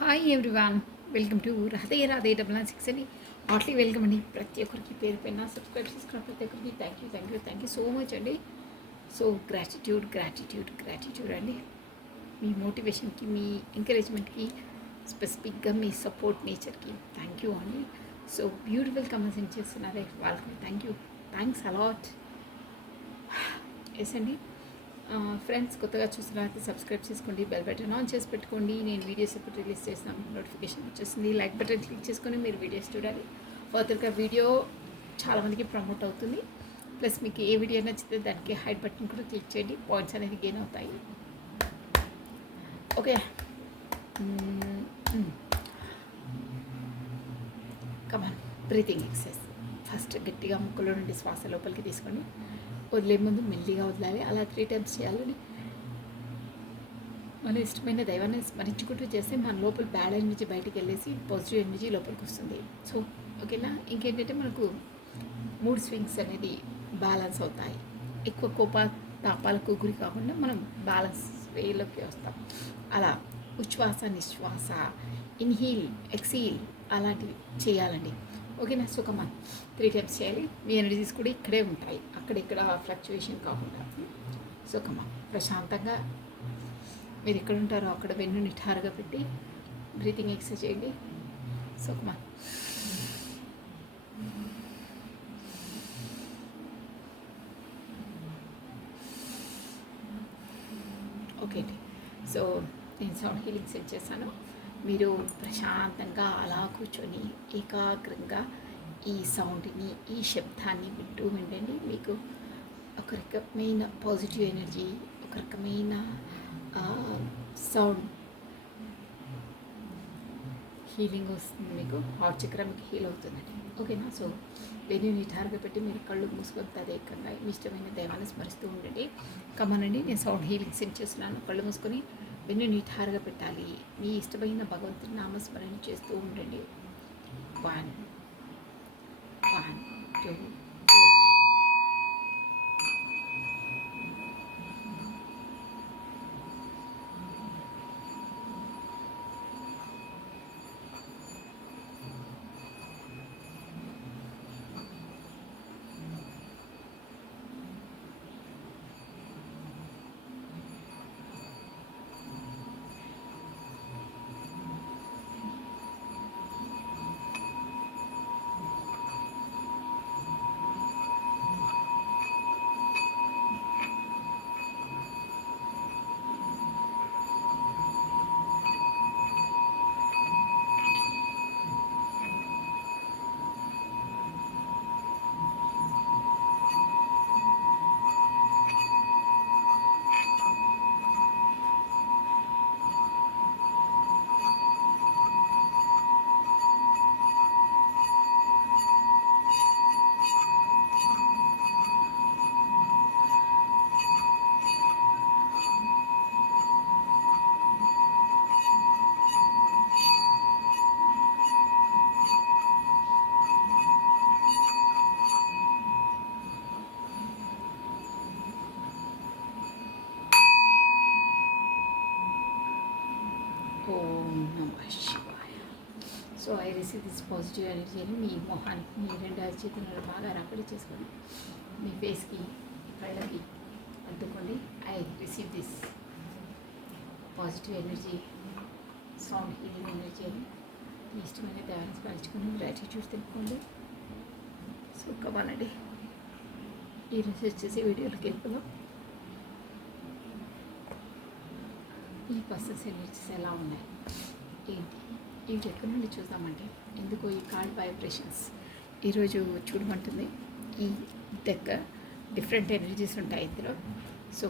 Hi everyone, welcome to Radhe Radhe 666 అని Hartley welcome అండి. ప్రతి ఒక్కరికి పేరు పైన సబ్స్క్రైబ్ చేసుకున్న ప్రతి ఒక్కరికి థ్యాంక్ యూ సో మచ్ అండి. సో గ్రాటిట్యూడ్ అండి. మీ మోటివేషన్కి, మీ ఎంకరేజ్మెంట్కి, స్పెసిఫిక్గా మీ సపోర్ట్ నేచర్కి థ్యాంక్ యూ అండి. సో బ్యూటిఫుల్ కమెంట్స్ చేస్తున్నారే వాళ్ళకి థ్యాంక్స్ అలాట్. ఎస్ అండి. ఫ్రెండ్స్, కొత్తగా చూసినట్లయితే సబ్స్క్రైబ్ చేసుకోండి, బెల్ బటన్ ఆన్ చేసి పెట్టుకోండి. నేను వీడియోస్ ఎప్పుడు రిలీజ్ చేసిన నోటిఫికేషన్ వచ్చేసింది. లైక్ బటన్ క్లిక్ చేసుకొని మీరు వీడియోస్ చూడాలి. ఫర్దర్గా వీడియో చాలామందికి ప్రమోట్ అవుతుంది. ప్లస్ మీకు ఏ వీడియో నచ్చితే దానికి హైడ్ బటన్ కూడా క్లిక్ చేయండి, పాయింట్స్ అనేది గెయిన్ అవుతాయి. Okay, come on. Breathing exercise. First గట్టిగా ముక్కులో నుండి శ్వాస లోపలికి తీసుకోండి, వదిలే ముందు మెల్లిగా వదలాలి. అలా 3 times చేయాలని. మన ఇష్టమైన దైవాన్ని స్మరించుకుంటూ చేస్తే మన లోపల బ్యాడ్ ఎనర్జీ బయటికి వెళ్ళేసి పాజిటివ్ ఎనర్జీ లోపలికి వస్తుంది. సో ఓకేనా. ఇంకేంటంటే మనకు మూడ్ స్వింగ్స్ అనేది బ్యాలెన్స్ అవుతాయి. ఎక్కువ తాపాలకు గురి కాకుండా మనం బ్యాలెన్స్ వేలోకి వస్తాం. అలా ఉచ్ఛ్వాస నిశ్వాస, ఇన్హీల్ ఎక్సీల్ అలాంటివి చేయాలండి. ఓకేనా. సో కమాన్, 3 times చేయాలి. మీ ఎనర్జీస్ కూడా ఇక్కడే ఉంటాయి, అక్కడిక్కడ ఫ్లక్చువేషన్ కాకుండా. సో కమాన్, ప్రశాంతంగా మీరు ఎక్కడ ఉంటారో అక్కడ వెన్ను నిఠారుగా పెట్టి బ్రీతింగ్ ఎక్సర్సైజ్ చేయండి. సో కమాన్. ఓకే అండి. సో నేను సౌండ్ హీలింగ్ సెట్ చేశాను. మీరు ప్రశాంతంగా అలా కూర్చొని ఏకాగ్రంగా ఈ సౌండ్ని, ఈ శబ్దాన్ని వింటూ ఉండండి. మీకు ఒక రకమైన పాజిటివ్ ఎనర్జీ, ఒక రకమైన సౌండ్ హీలింగ్ వస్తుంది. మీకు హార్ట్ చక్రం మీకు హీల్ అవుతుందండి. ఓకేనా. సో వెన్ను నిఠారుగా పెట్టి మీరు కళ్ళు మూసుకొని తదేకంగా మీ ఇష్టమైన దైవాన్ని స్మరిస్తూ ఉండండి. కమనండి, నేను సౌండ్ హీలింగ్ సెండ్ చేస్తున్నాను. కళ్ళు మూసుకొని వెన్ను నిఠారుగా పెట్టాలి. మీ ఇష్టమైన భగవంతుని నామస్మరణ చేస్తూ ఉండండి. 1 2 3. ఓం నమః శివాయ. So I receive this positive ఎనర్జీని మీ మొహానికి, మీ 2 చేతులను బాగా రాపిడి చేసుకొని మీ ఫేస్కి, కళ్ళకి అద్దుకోండి. I receive this positive energy, sound healing energy అని మీ ఇష్టమైన దైవాన్ని స్మరించుకొని గ్రాటిట్యూడ్ తెలుపుకోండి. సో కమానండి, ఈరోజు వచ్చేసి వీడియోలోకి వెళ్ళిపోదాం. ఈ పర్సన్స్ ఎనర్జీస్ ఎలా ఉన్నాయి ఏంటి, ఇవి ఎక్కడి నుండి చూద్దామంటే, ఎందుకో ఈ కార్డ్ వైబ్రేషన్స్ ఈరోజు చూడమంటుంది. ఈ దగ్గర డిఫరెంట్ ఎనర్జీస్ ఉంటాయి ఇందులో. సో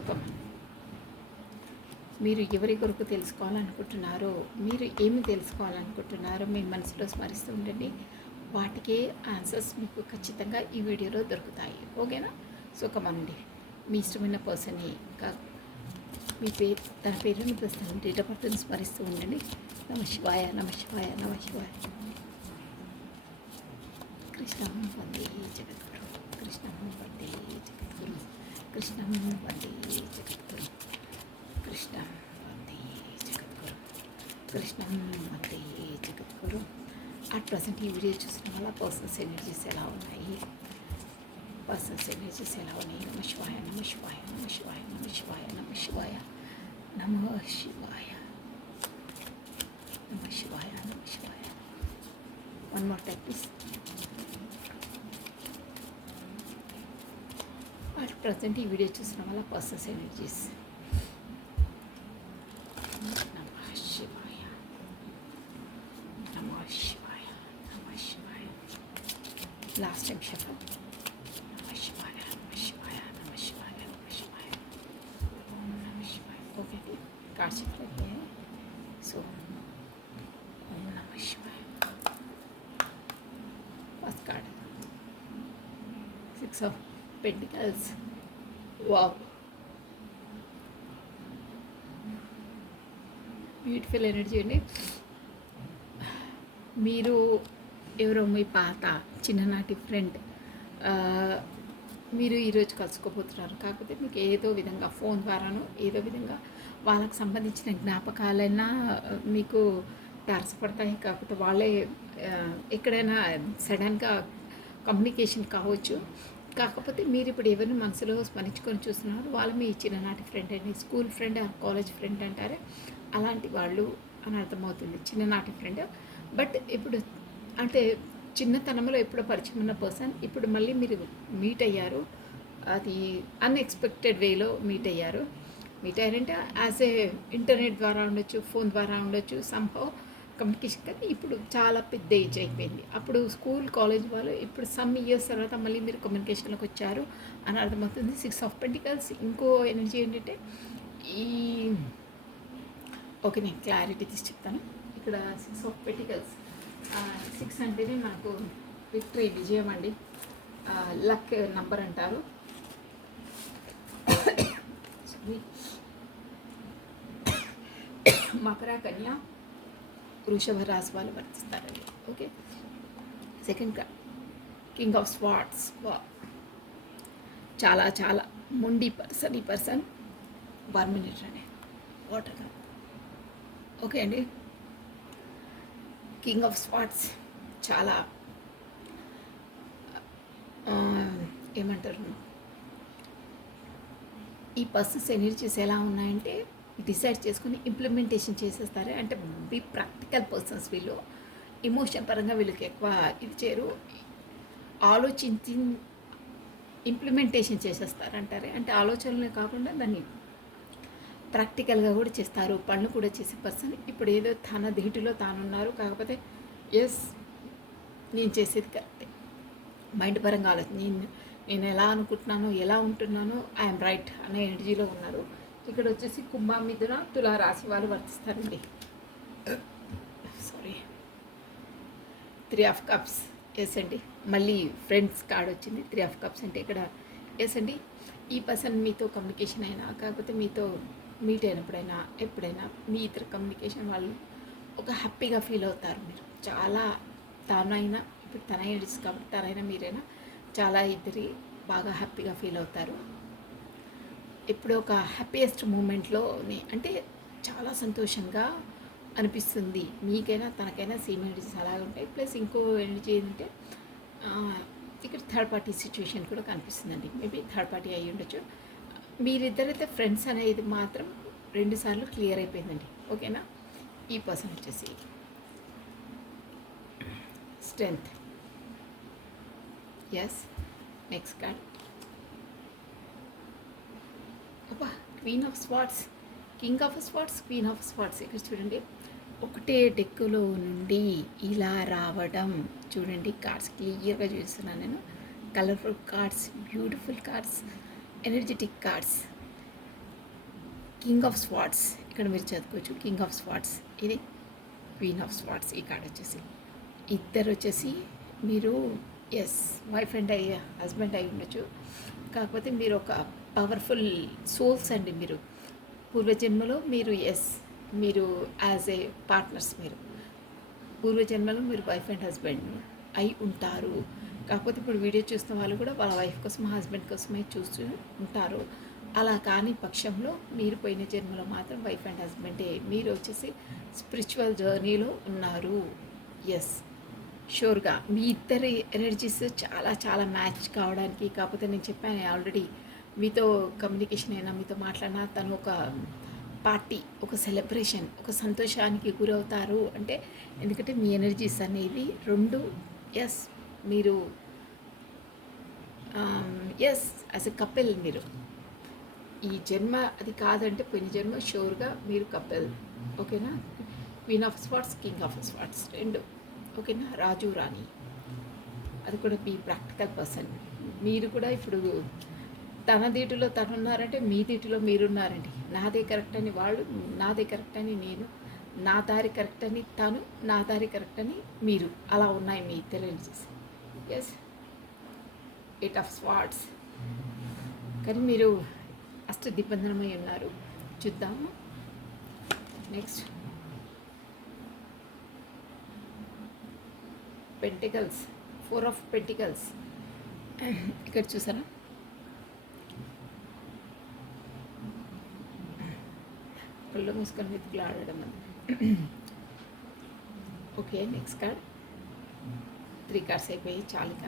మీరు ఎవరి కొరకు తెలుసుకోవాలనుకుంటున్నారో, మీరు ఏమి తెలుసుకోవాలనుకుంటున్నారో మీ మనసులో స్మరిస్తూ ఉండండి. వాటికే ఆన్సర్స్ మీకు ఖచ్చితంగా ఈ వీడియోలో దొరుకుతాయి. ఓకేనా. సో కమండి, మీ ఇష్టమైన పర్సన్ని, మీ పేరు, తన పేరుని ప్రస్తుతం డేట్ ఆఫ్ బర్త్ని స్మరిస్తూ ఉండండి. నమః శివాయ, నమః శివాయ, నమః శివాయ. కృష్ణం వందే జగద్గురు, కృష్ణం వందే జగద్గురు, కృష్ణం వందే జగద్గురు, కృష్ణం వందే జగద్గురు. కృష్ణం అంటే జగద్గురు. అట్ ప్రజెంట్ ఈ వీడియో చూసిన వల్ల పర్సన్స్ ఎనర్జీస్ ఎలా ఉన్నాయి, పర్సన్స్ ఎనర్జీస్ ఎలా ఉన్నాయి. నమ శివాయ, నమ శివాయ, నమ శివాయ, నమ శివాయ, నమ శివాయ, నమ శివాయ, నమ శివాయ, నమ శివాయ. One more time please. At present ఈ వీడియో చూసిన వల్ల persons energies. Last time shuffle. Namah Shivaya, Namah Shivaya, Namah Shivaya, Namah Shivaya. Om Namah Shivaya. Okay, cards shuffle here. So, Om Namah Shivaya. First card. Six of Pentacles. Wow. Beautiful energy అండి. మీరు ఎవరో మీ పాత చిన్ననాటి friend మీరు ఈరోజు కలుసుకోబోతున్నారు. కాకపోతే మీకు ఏదో విధంగా ఫోన్ ద్వారానో ఏదో విధంగా వాళ్ళకి సంబంధించిన జ్ఞాపకాలైనా మీకు తారసపడతాయి. కాకపోతే వాళ్ళే ఎక్కడైనా సడన్గా కమ్యూనికేషన్ కావచ్చు. కాకపోతే మీరు ఇప్పుడు ఎవరిని మనసులో స్మరించుకొని చూస్తున్నారు, వాళ్ళు మీ చిన్ననాటి ఫ్రెండ్ అండి, school friend or college friend అంటారే అలాంటి వాళ్ళు అని అర్థమవుతుంది. చిన్ననాటి ఫ్రెండ్. బట్ ఇప్పుడు అంటే చిన్నతనంలో ఎప్పుడో పరిచయం ఉన్న పర్సన్ ఇప్పుడు మళ్ళీ మీరు మీట్ అయ్యారు. అది అన్ఎక్స్పెక్టెడ్ వేలో మీట్ అయ్యారంటే యాజ్ ఏ ఇంటర్నెట్ ద్వారా ఉండొచ్చు, ఫోన్ ద్వారా ఉండొచ్చు, సంహౌ కమ్యూనికేషన్. కానీ ఇప్పుడు చాలా పెద్ద ఏజ్ అయిపోయింది. అప్పుడు స్కూల్ కాలేజ్ వాళ్ళు ఇప్పుడు సమ్ ఇయర్స్ తర్వాత మళ్ళీ మీరు కమ్యూనికేషన్లోకి వచ్చారు అని అర్థమవుతుంది. 6 ఆఫ్ పెంటికల్స్. ఇంకో ఎనర్జీ ఏంటంటే ఈ ఓకే నేను క్లారిటీ తీసి చెప్తాను. ఇక్కడ 6 ఆఫ్ పెంటికల్స్. 6 అంటేనే నాకు విక్టరీ, విజయం అండి. లక్ నంబర్ అంటారు. మకర, కన్య, వృషభ రాశి వాళ్ళు వర్తిస్తారండి. Okay. Second king of swords. చాలా చాలా మొండి పర్సన్ ఈ పర్సన్. 1 మినిట్ అండి వాటర్. ఓకే అండి. కింగ్ ఆఫ్ స్వార్డ్స్ చాలా ఏమంటారు, ఈ పర్సన్స్ ఎనర్జీస్ ఎలా ఉన్నాయంటే డిసైడ్ చేసుకుని ఇంప్లిమెంటేషన్ చేసేస్తారు. అంటే బి ప్రాక్టికల్ పర్సన్స్ వీళ్ళు. ఎమోషన్ పరంగా వీళ్ళకి ఎక్కువ ఇది చేయరు, ఆలోచించి ఇంప్లిమెంటేషన్ చేసేస్తారంటారే. అంటే ఆలోచనలే కాకుండా దాన్ని ప్రాక్టికల్గా కూడా చేస్తారు, పనులు కూడా చేసే పర్సన్. ఇప్పుడు ఏదో తన ధీటులో తానున్నారు. కాకపోతే ఎస్ నేను చేసేది కరెక్టే, మైండ్ పరంగా ఆలోచన, నేను ఎలా అనుకుంటున్నాను, ఎలా ఉంటున్నాను, ఐఎమ్ రైట్ అనే ఎనర్జీలో ఉన్నారు. ఇక్కడ వచ్చేసి కుంభ, మిథున, తులా రాశి వాళ్ళు వర్తిస్తారండి. సారీ. 3 of cups. ఎస్ అండి. మళ్ళీ ఫ్రెండ్స్ కార్డ్ వచ్చింది. 3 ఆఫ్ కప్స్ అంటే ఇక్కడ ఎస్ అండి. ఈ పర్సన్ మీతో కమ్యూనికేషన్ అయినా, కాకపోతే మీతో మీట్ అయినప్పుడైనా ఎప్పుడైనా మీ ఇతర కమ్యూనికేషన్ వాళ్ళు ఒక హ్యాపీగా ఫీల్ అవుతారు. మీరు చాలా తానైనా ఇప్పుడు తనైనా కాబట్టి తనైనా మీరైనా చాలా ఇద్దరి బాగా హ్యాపీగా ఫీల్ అవుతారు. ఇప్పుడు ఒక హ్యాపీయెస్ట్ మూమెంట్లోనే అంటే చాలా సంతోషంగా అనిపిస్తుంది. మీకైనా తనకైనా సేమ్ ఎనర్జీస్ అలాగే ఉంటాయి. ప్లస్ ఇంకో ఎనర్జీ ఏంటంటే ఇక్కడ థర్డ్ పార్టీ సిచ్యువేషన్ కూడా కనిపిస్తుందండి. మేబీ థర్డ్ పార్టీ అయ్యి ఉండొచ్చు. మీరిద్దరైతే ఫ్రెండ్స్ అనేది మాత్రం 2 సార్లు క్లియర్ అయిపోయిందండి. ఓకేనా. ఈ పర్సన్ వచ్చేసి స్ట్రెంగ్త్. ఎస్. నెక్స్ట్ కార్డ్ అబ్బా, queen of swords, king of swords, queen of swords. ఇక్కడ చూడండి, ఒకటే డెక్కులో నుండి ఇలా రావడం చూడండి. కార్డ్స్ క్లియర్గా చూస్తున్నాను నేను. Colourful cards, beautiful cards, energetic cards. King of swords ఇక్కడ మీరు చదువుకోవచ్చు. King of swords. ఇది క్వీన్ ఆఫ్ స్వార్డ్స్. ఈ కార్డ్ వచ్చేసి ఇద్దరు వచ్చేసి మీరు ఎస్ వైఫ్ అండ్ హస్బెండ్ అయి ఉండొచ్చు. కాకపోతే మీరు ఒక పవర్ఫుల్ సోల్స్ అండి. మీరు పూర్వజన్మలో మీరు ఎస్ మీరు యాజ్ ఏ పార్ట్నర్స్, మీరు పూర్వజన్మలో మీరు వైఫ్ అండ్ హస్బెండ్ అయి ఉంటారు. కాకపోతే ఇప్పుడు వీడియో చూస్తున్న వాళ్ళు కూడా వాళ్ళ వైఫ్ కోసం, హస్బెండ్ కోసమే చూస్తూ ఉంటారు. అలా కాని పక్షంలో మీరు పోయిన జన్మలో మాత్రం వైఫ్ అండ్ హస్బెండే. మీరు వచ్చేసి స్పిరిచువల్ జర్నీలో ఉన్నారు. ఎస్, షూర్గా మీ ఇద్దరి ఎనర్జీస్ చాలా చాలా మ్యాచ్ కావడానికి. కాకపోతే నేను చెప్పాను ఆల్రెడీ, మీతో కమ్యూనికేషన్ అయినా, మీతో మాట్లాడినా తను ఒక పార్టీ, ఒక సెలబ్రేషన్, ఒక సంతోషానికి గురవుతారు అంటే ఎందుకంటే మీ ఎనర్జీస్ అనేవి రెండు. ఎస్, మీరు ఎస్ యాజ్ ఎ కపుల్ మీరు ఈ జన్మ అది కాదంటే పోయిన జన్మ షూర్గా మీరు కపుల్. ఓకేనా? Queen of swords, king of swords రెండు. ఓకేనా? రాజు రాణి, అది కూడా మీ ప్రాక్టికల్ పర్సన్. మీరు కూడా ఇప్పుడు తన దీటిలో తను ఉన్నారంటే మీ దీటిలో మీరున్నారండి. నాదే కరెక్ట్ అని వాళ్ళు, నాదే కరెక్ట్ అని నేను, నా దారి కరెక్ట్ అని తను, నా దారి కరెక్ట్ అని మీరు. అలా ఉన్నాయి మీ ఇద్దరు ఎనర్జీస్. Yes, 8 of swords. కానీ మీరు అష్ట దిగ్బంధనమై ఉన్నారు. చూద్దాము నెక్స్ట్. Pentacles, 4 of pentacles. ఇక్కడ చూసారా? కళ్ళు మూసుకొని వెతుకులు ఆడడం అని. Okay, next card. 3 కార్డ్స్ అయిపోయి చాలిక.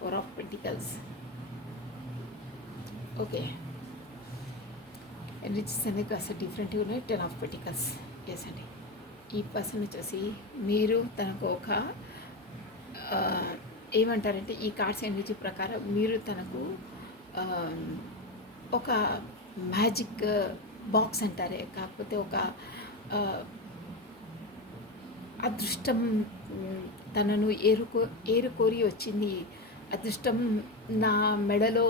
4 ఆఫ్ పెంటికల్స్. ఓకే, ఎనర్జీస్ అనేది కాస్త డిఫరెంట్గా ఉన్నాయి. 10 ఆఫ్ పెంటికల్స్. ఎస్ అండి, ఈ పర్సన్ వచ్చేసి మీరు తనకు ఒక ఏమంటారంటే ఈ కార్డ్స్ ఎనర్జీ ప్రకారం మీరు తనకు ఒక మ్యాజిక్ బాక్స్ అంటారే, కాకపోతే ఒక అదృష్టం తనను ఏరుకోరి వచ్చింది, అదృష్టం నా మెడలో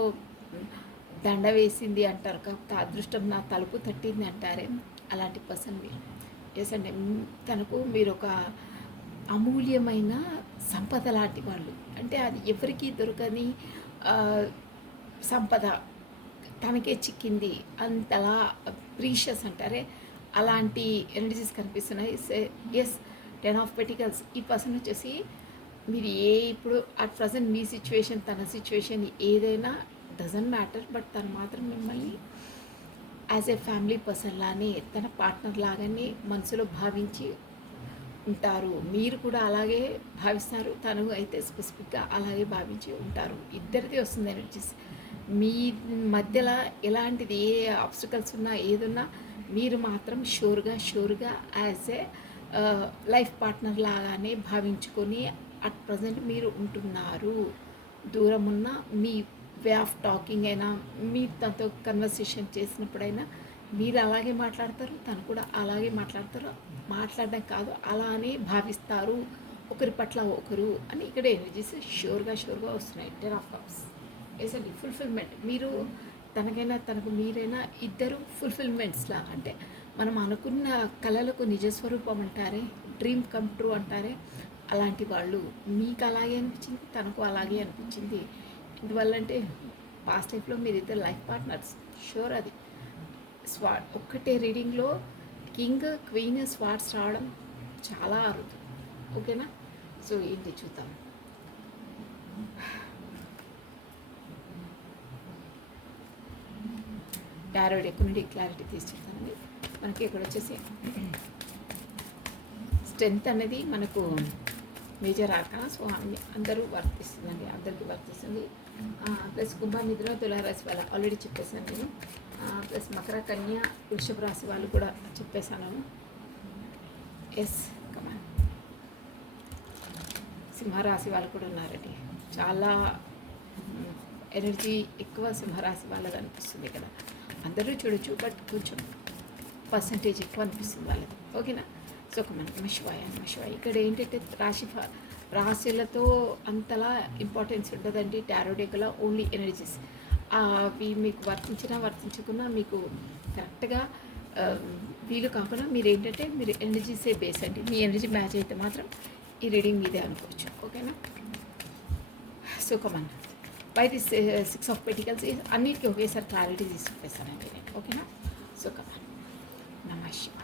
దండ వేసింది అంటారు, కాకపోతే అదృష్టం నా తలుపు తట్టింది అంటారే, అలాంటి పర్సన్ మీరు. ఎస్ అండి, తనకు మీరు ఒక అమూల్యమైన సంపద లాంటి వాళ్ళు. అంటే అది ఎవరికీ దొరకని సంపద తనకే చిక్కింది, అంతలా ప్రీషియస్ అంటారే, అలాంటి ఎనర్జీస్ కనిపిస్తున్నాయి. Yes, 10 of pentacles. ఈ పర్సన్ వచ్చేసి మీరు ఇప్పుడు అట్ ప్రజెంట్ మీ సిచ్యువేషన్, తన సిచ్యువేషన్ ఏదైనా డజంట్ మ్యాటర్, బట్ తను మాత్రం మిమ్మల్ని యాజ్ ఏ ఫ్యామిలీ పర్సన్ లానే, తన పార్ట్నర్ లాగానే మనసులో భావించి ఉంటారు. మీరు కూడా అలాగే భావిస్తారు, తను అయితే స్పెసిఫిక్గా అలాగే భావించి ఉంటారు. ఇద్దరిది వస్తుంది ఎనర్జీస్. మీ మధ్యలో ఎలాంటిది ఏ ఆబ్స్టికల్స్ ఉన్నా ఏదున్నా మీరు మాత్రం షూర్గా యాజ్ ఏ లైఫ్ పార్ట్నర్ లాగానే భావించుకొని అట్ ప్రజెంట్ మీరు ఉంటున్నారు. దూరం ఉన్న మీ వే ఆఫ్ టాకింగ్ అయినా, మీరు తనతో కన్వర్సేషన్ చేసినప్పుడైనా మీరు అలాగే మాట్లాడతారు, తను కూడా అలాగే మాట్లాడతారు. మాట్లాడడం కాదు, అలానే భావిస్తారు ఒకరి పట్ల ఒకరు అని ఇక్కడ ఎనర్జీస్ షూర్గా వస్తున్నాయి. 10 ఆఫ్ కప్స్. ఏసండి, ఫుల్ఫిల్మెంట్. మీరు తనకైనా తనకు మీరైనా ఇద్దరు ఫుల్ఫిల్మెంట్స్లా, అంటే మనం అనుకున్న కళలకు నిజస్వరూపం అంటారే, డ్రీమ్ కమ్ ట్రూ అంటారే, అలాంటి వాళ్ళు. మీకు అలాగే అనిపించింది, తనకు అలాగే అనిపించింది. ఎందువల్లంటే పాస్ట్ లైఫ్లో మీరు ఇద్దరు లైఫ్ పార్ట్నర్స్. షూర్ అది. ఒక్కటే రీడింగ్లో కింగ్, క్వీన్, స్వార్డ్స్ రావడం చాలా అరుదు. ఓకేనా? సో ఏంటి చూద్దాం. టారో డెక్ నుండి క్లారిటీ తీసి చెప్తానండి. మనకి ఇక్కడ వచ్చేసి స్ట్రెంత్ అనేది మనకు మేజర్ ఆర్కానా. సో అందరూ వర్తిస్తుందండి, అందరికీ వర్తిస్తుంది. ప్లస్ కుంభ, మిథున, తులారాశి వాళ్ళ ఆల్రెడీ చెప్పేసాను నేను. ప్లస్ మకర, కన్య, వృషభ రాశి వాళ్ళు కూడా చెప్పేశాను. ఎస్, కమాన్. సింహరాశి వాళ్ళు కూడా ఉన్నారండి. చాలా ఎనర్జీ ఎక్కువ సింహరాశి వాళ్ళది అనిపిస్తుంది కదా. అందరూ చూడొచ్చు, బట్ కొంచెం పర్సంటేజ్ ఎక్కువ అనిపిస్తుంది వాళ్ళది. ఓకేనా? సో కమాన్. నమశివాయ. ఇక్కడ ఏంటంటే రాశులతో అంతలా ఇంపార్టెన్స్ ఉండదండి టారో డెక్లో. ఓన్లీ ఎనర్జీస్ అవి మీకు వర్తించకున్నా మీకు కరెక్ట్గా వీలు కాకుండా మీరు ఏంటంటే మీరు ఎనర్జీసే బేస్ అండి. మీ ఎనర్జీ మ్యాచ్ అయితే మాత్రం ఈ రీడింగ్ మీదే అనుకోవచ్చు. ఓకేనా? So come on. By this 6 of pentacles అన్నిటికీ ఒకేసారి క్లారిటీ తీసుకునేస్తానండి నేను. ఓకేనా? సో కమాన్. నమశివాయ.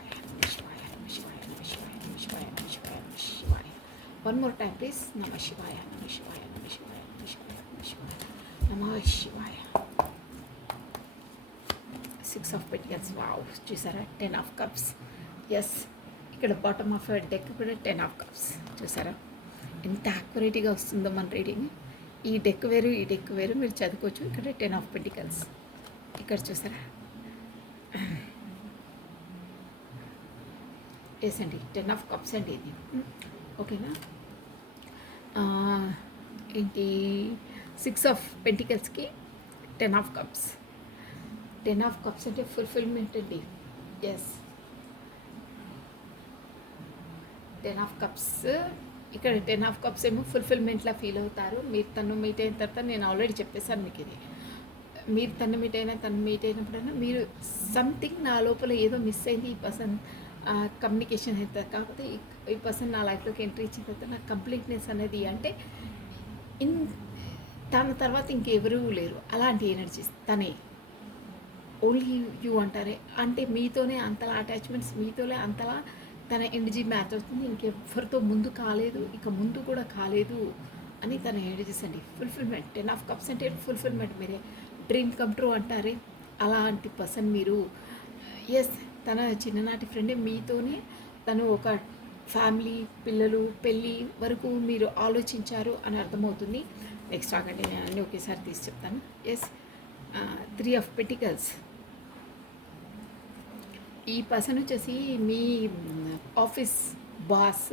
One more time please. Namah Shivaya. నమ శివాయ. 6 ఆఫ్ పెంటికల్స్. వావ్, చూసారా? 10 ఆఫ్ కప్స్. ఎస్, ఇక్కడ బాటమ్ ఆఫ్ డెక్ కూడా 10 ఆఫ్ కప్స్. చూసారా ఎంత యాక్యురేట్గా వస్తుందో మన రీడింగ్. ఈ డెక్ వేరు, ఈ డెక్ వేరు, మీరు చదువుకోవచ్చు. ఇక్కడ 10 ఆఫ్ పెంటికల్స్. ఇక్కడ చూసారా? ఎస్ అండి, 10 ఆఫ్ కప్స్ అండి ఇది. ఓకేనా? ఏంటి, 6 ఆఫ్ పెంటికల్స్కి 10 ఆఫ్ కప్స్. 10 ఆఫ్ కప్స్ అంటే ఫుల్ఫిల్మెంట్ అండి. Yes, 10 of cups. ఇక్కడ 10 ఆఫ్ కప్స్ ఏమో ఫుల్ఫిల్మెంట్లా ఫీల్ అవుతారు. మీరు తను మీట్ అయిన తర్వాత, నేను ఆల్రెడీ చెప్పేశాను మీకు ఇది, మీరు తను మీట్ అయినప్పుడైనా మీరు సంథింగ్ నా లోపల ఏదో మిస్ అయింది, ఈ పర్సన్ కమ్యూనికేషన్ అవుతుంది. కాకపోతే ఈ పర్సన్ నా లైఫ్లోకి ఎంట్రీ ఇచ్చిన తర్వాత నాకు కంప్లీట్నెస్ అనేది, అంటే తన తర్వాత ఇంకెవరూ లేరు అలాంటి ఎనర్జీస్. తనే ఓన్లీ యూ అంటారే, అంటే మీతోనే అంతలా అటాచ్మెంట్స్, మీతోనే అంతలా తన ఎనర్జీ మ్యాచ్ అవుతుంది. ఇంకెవరితో ముందు కాలేదు, ఇక ముందు కూడా కాలేదు అని తన ఎనర్జీస్ అండి. ఫుల్ఫిల్మెంట్. 10 ఆఫ్ కప్స్ అంటే ఫుల్ఫిల్మెంట్. మీరే డ్రీమ్ కమ్ ట్రూ అంటారే, అలాంటి పర్సన్ మీరు. ఎస్, తన చిన్ననాటి ఫ్రెండే, మీతోనే తను ఒక ఫ్యామిలీ, పిల్లలు, పెళ్ళి వరకు మీరు ఆలోచించారు అని అర్థమవుతుంది. నెక్స్ట్ ఆగండి, నేను అన్నీ ఒకేసారి తీసి చెప్తాను. Yes, 3 of pentacles. ఈ పర్సన్ వచ్చేసి మీ ఆఫీస్ బాస్,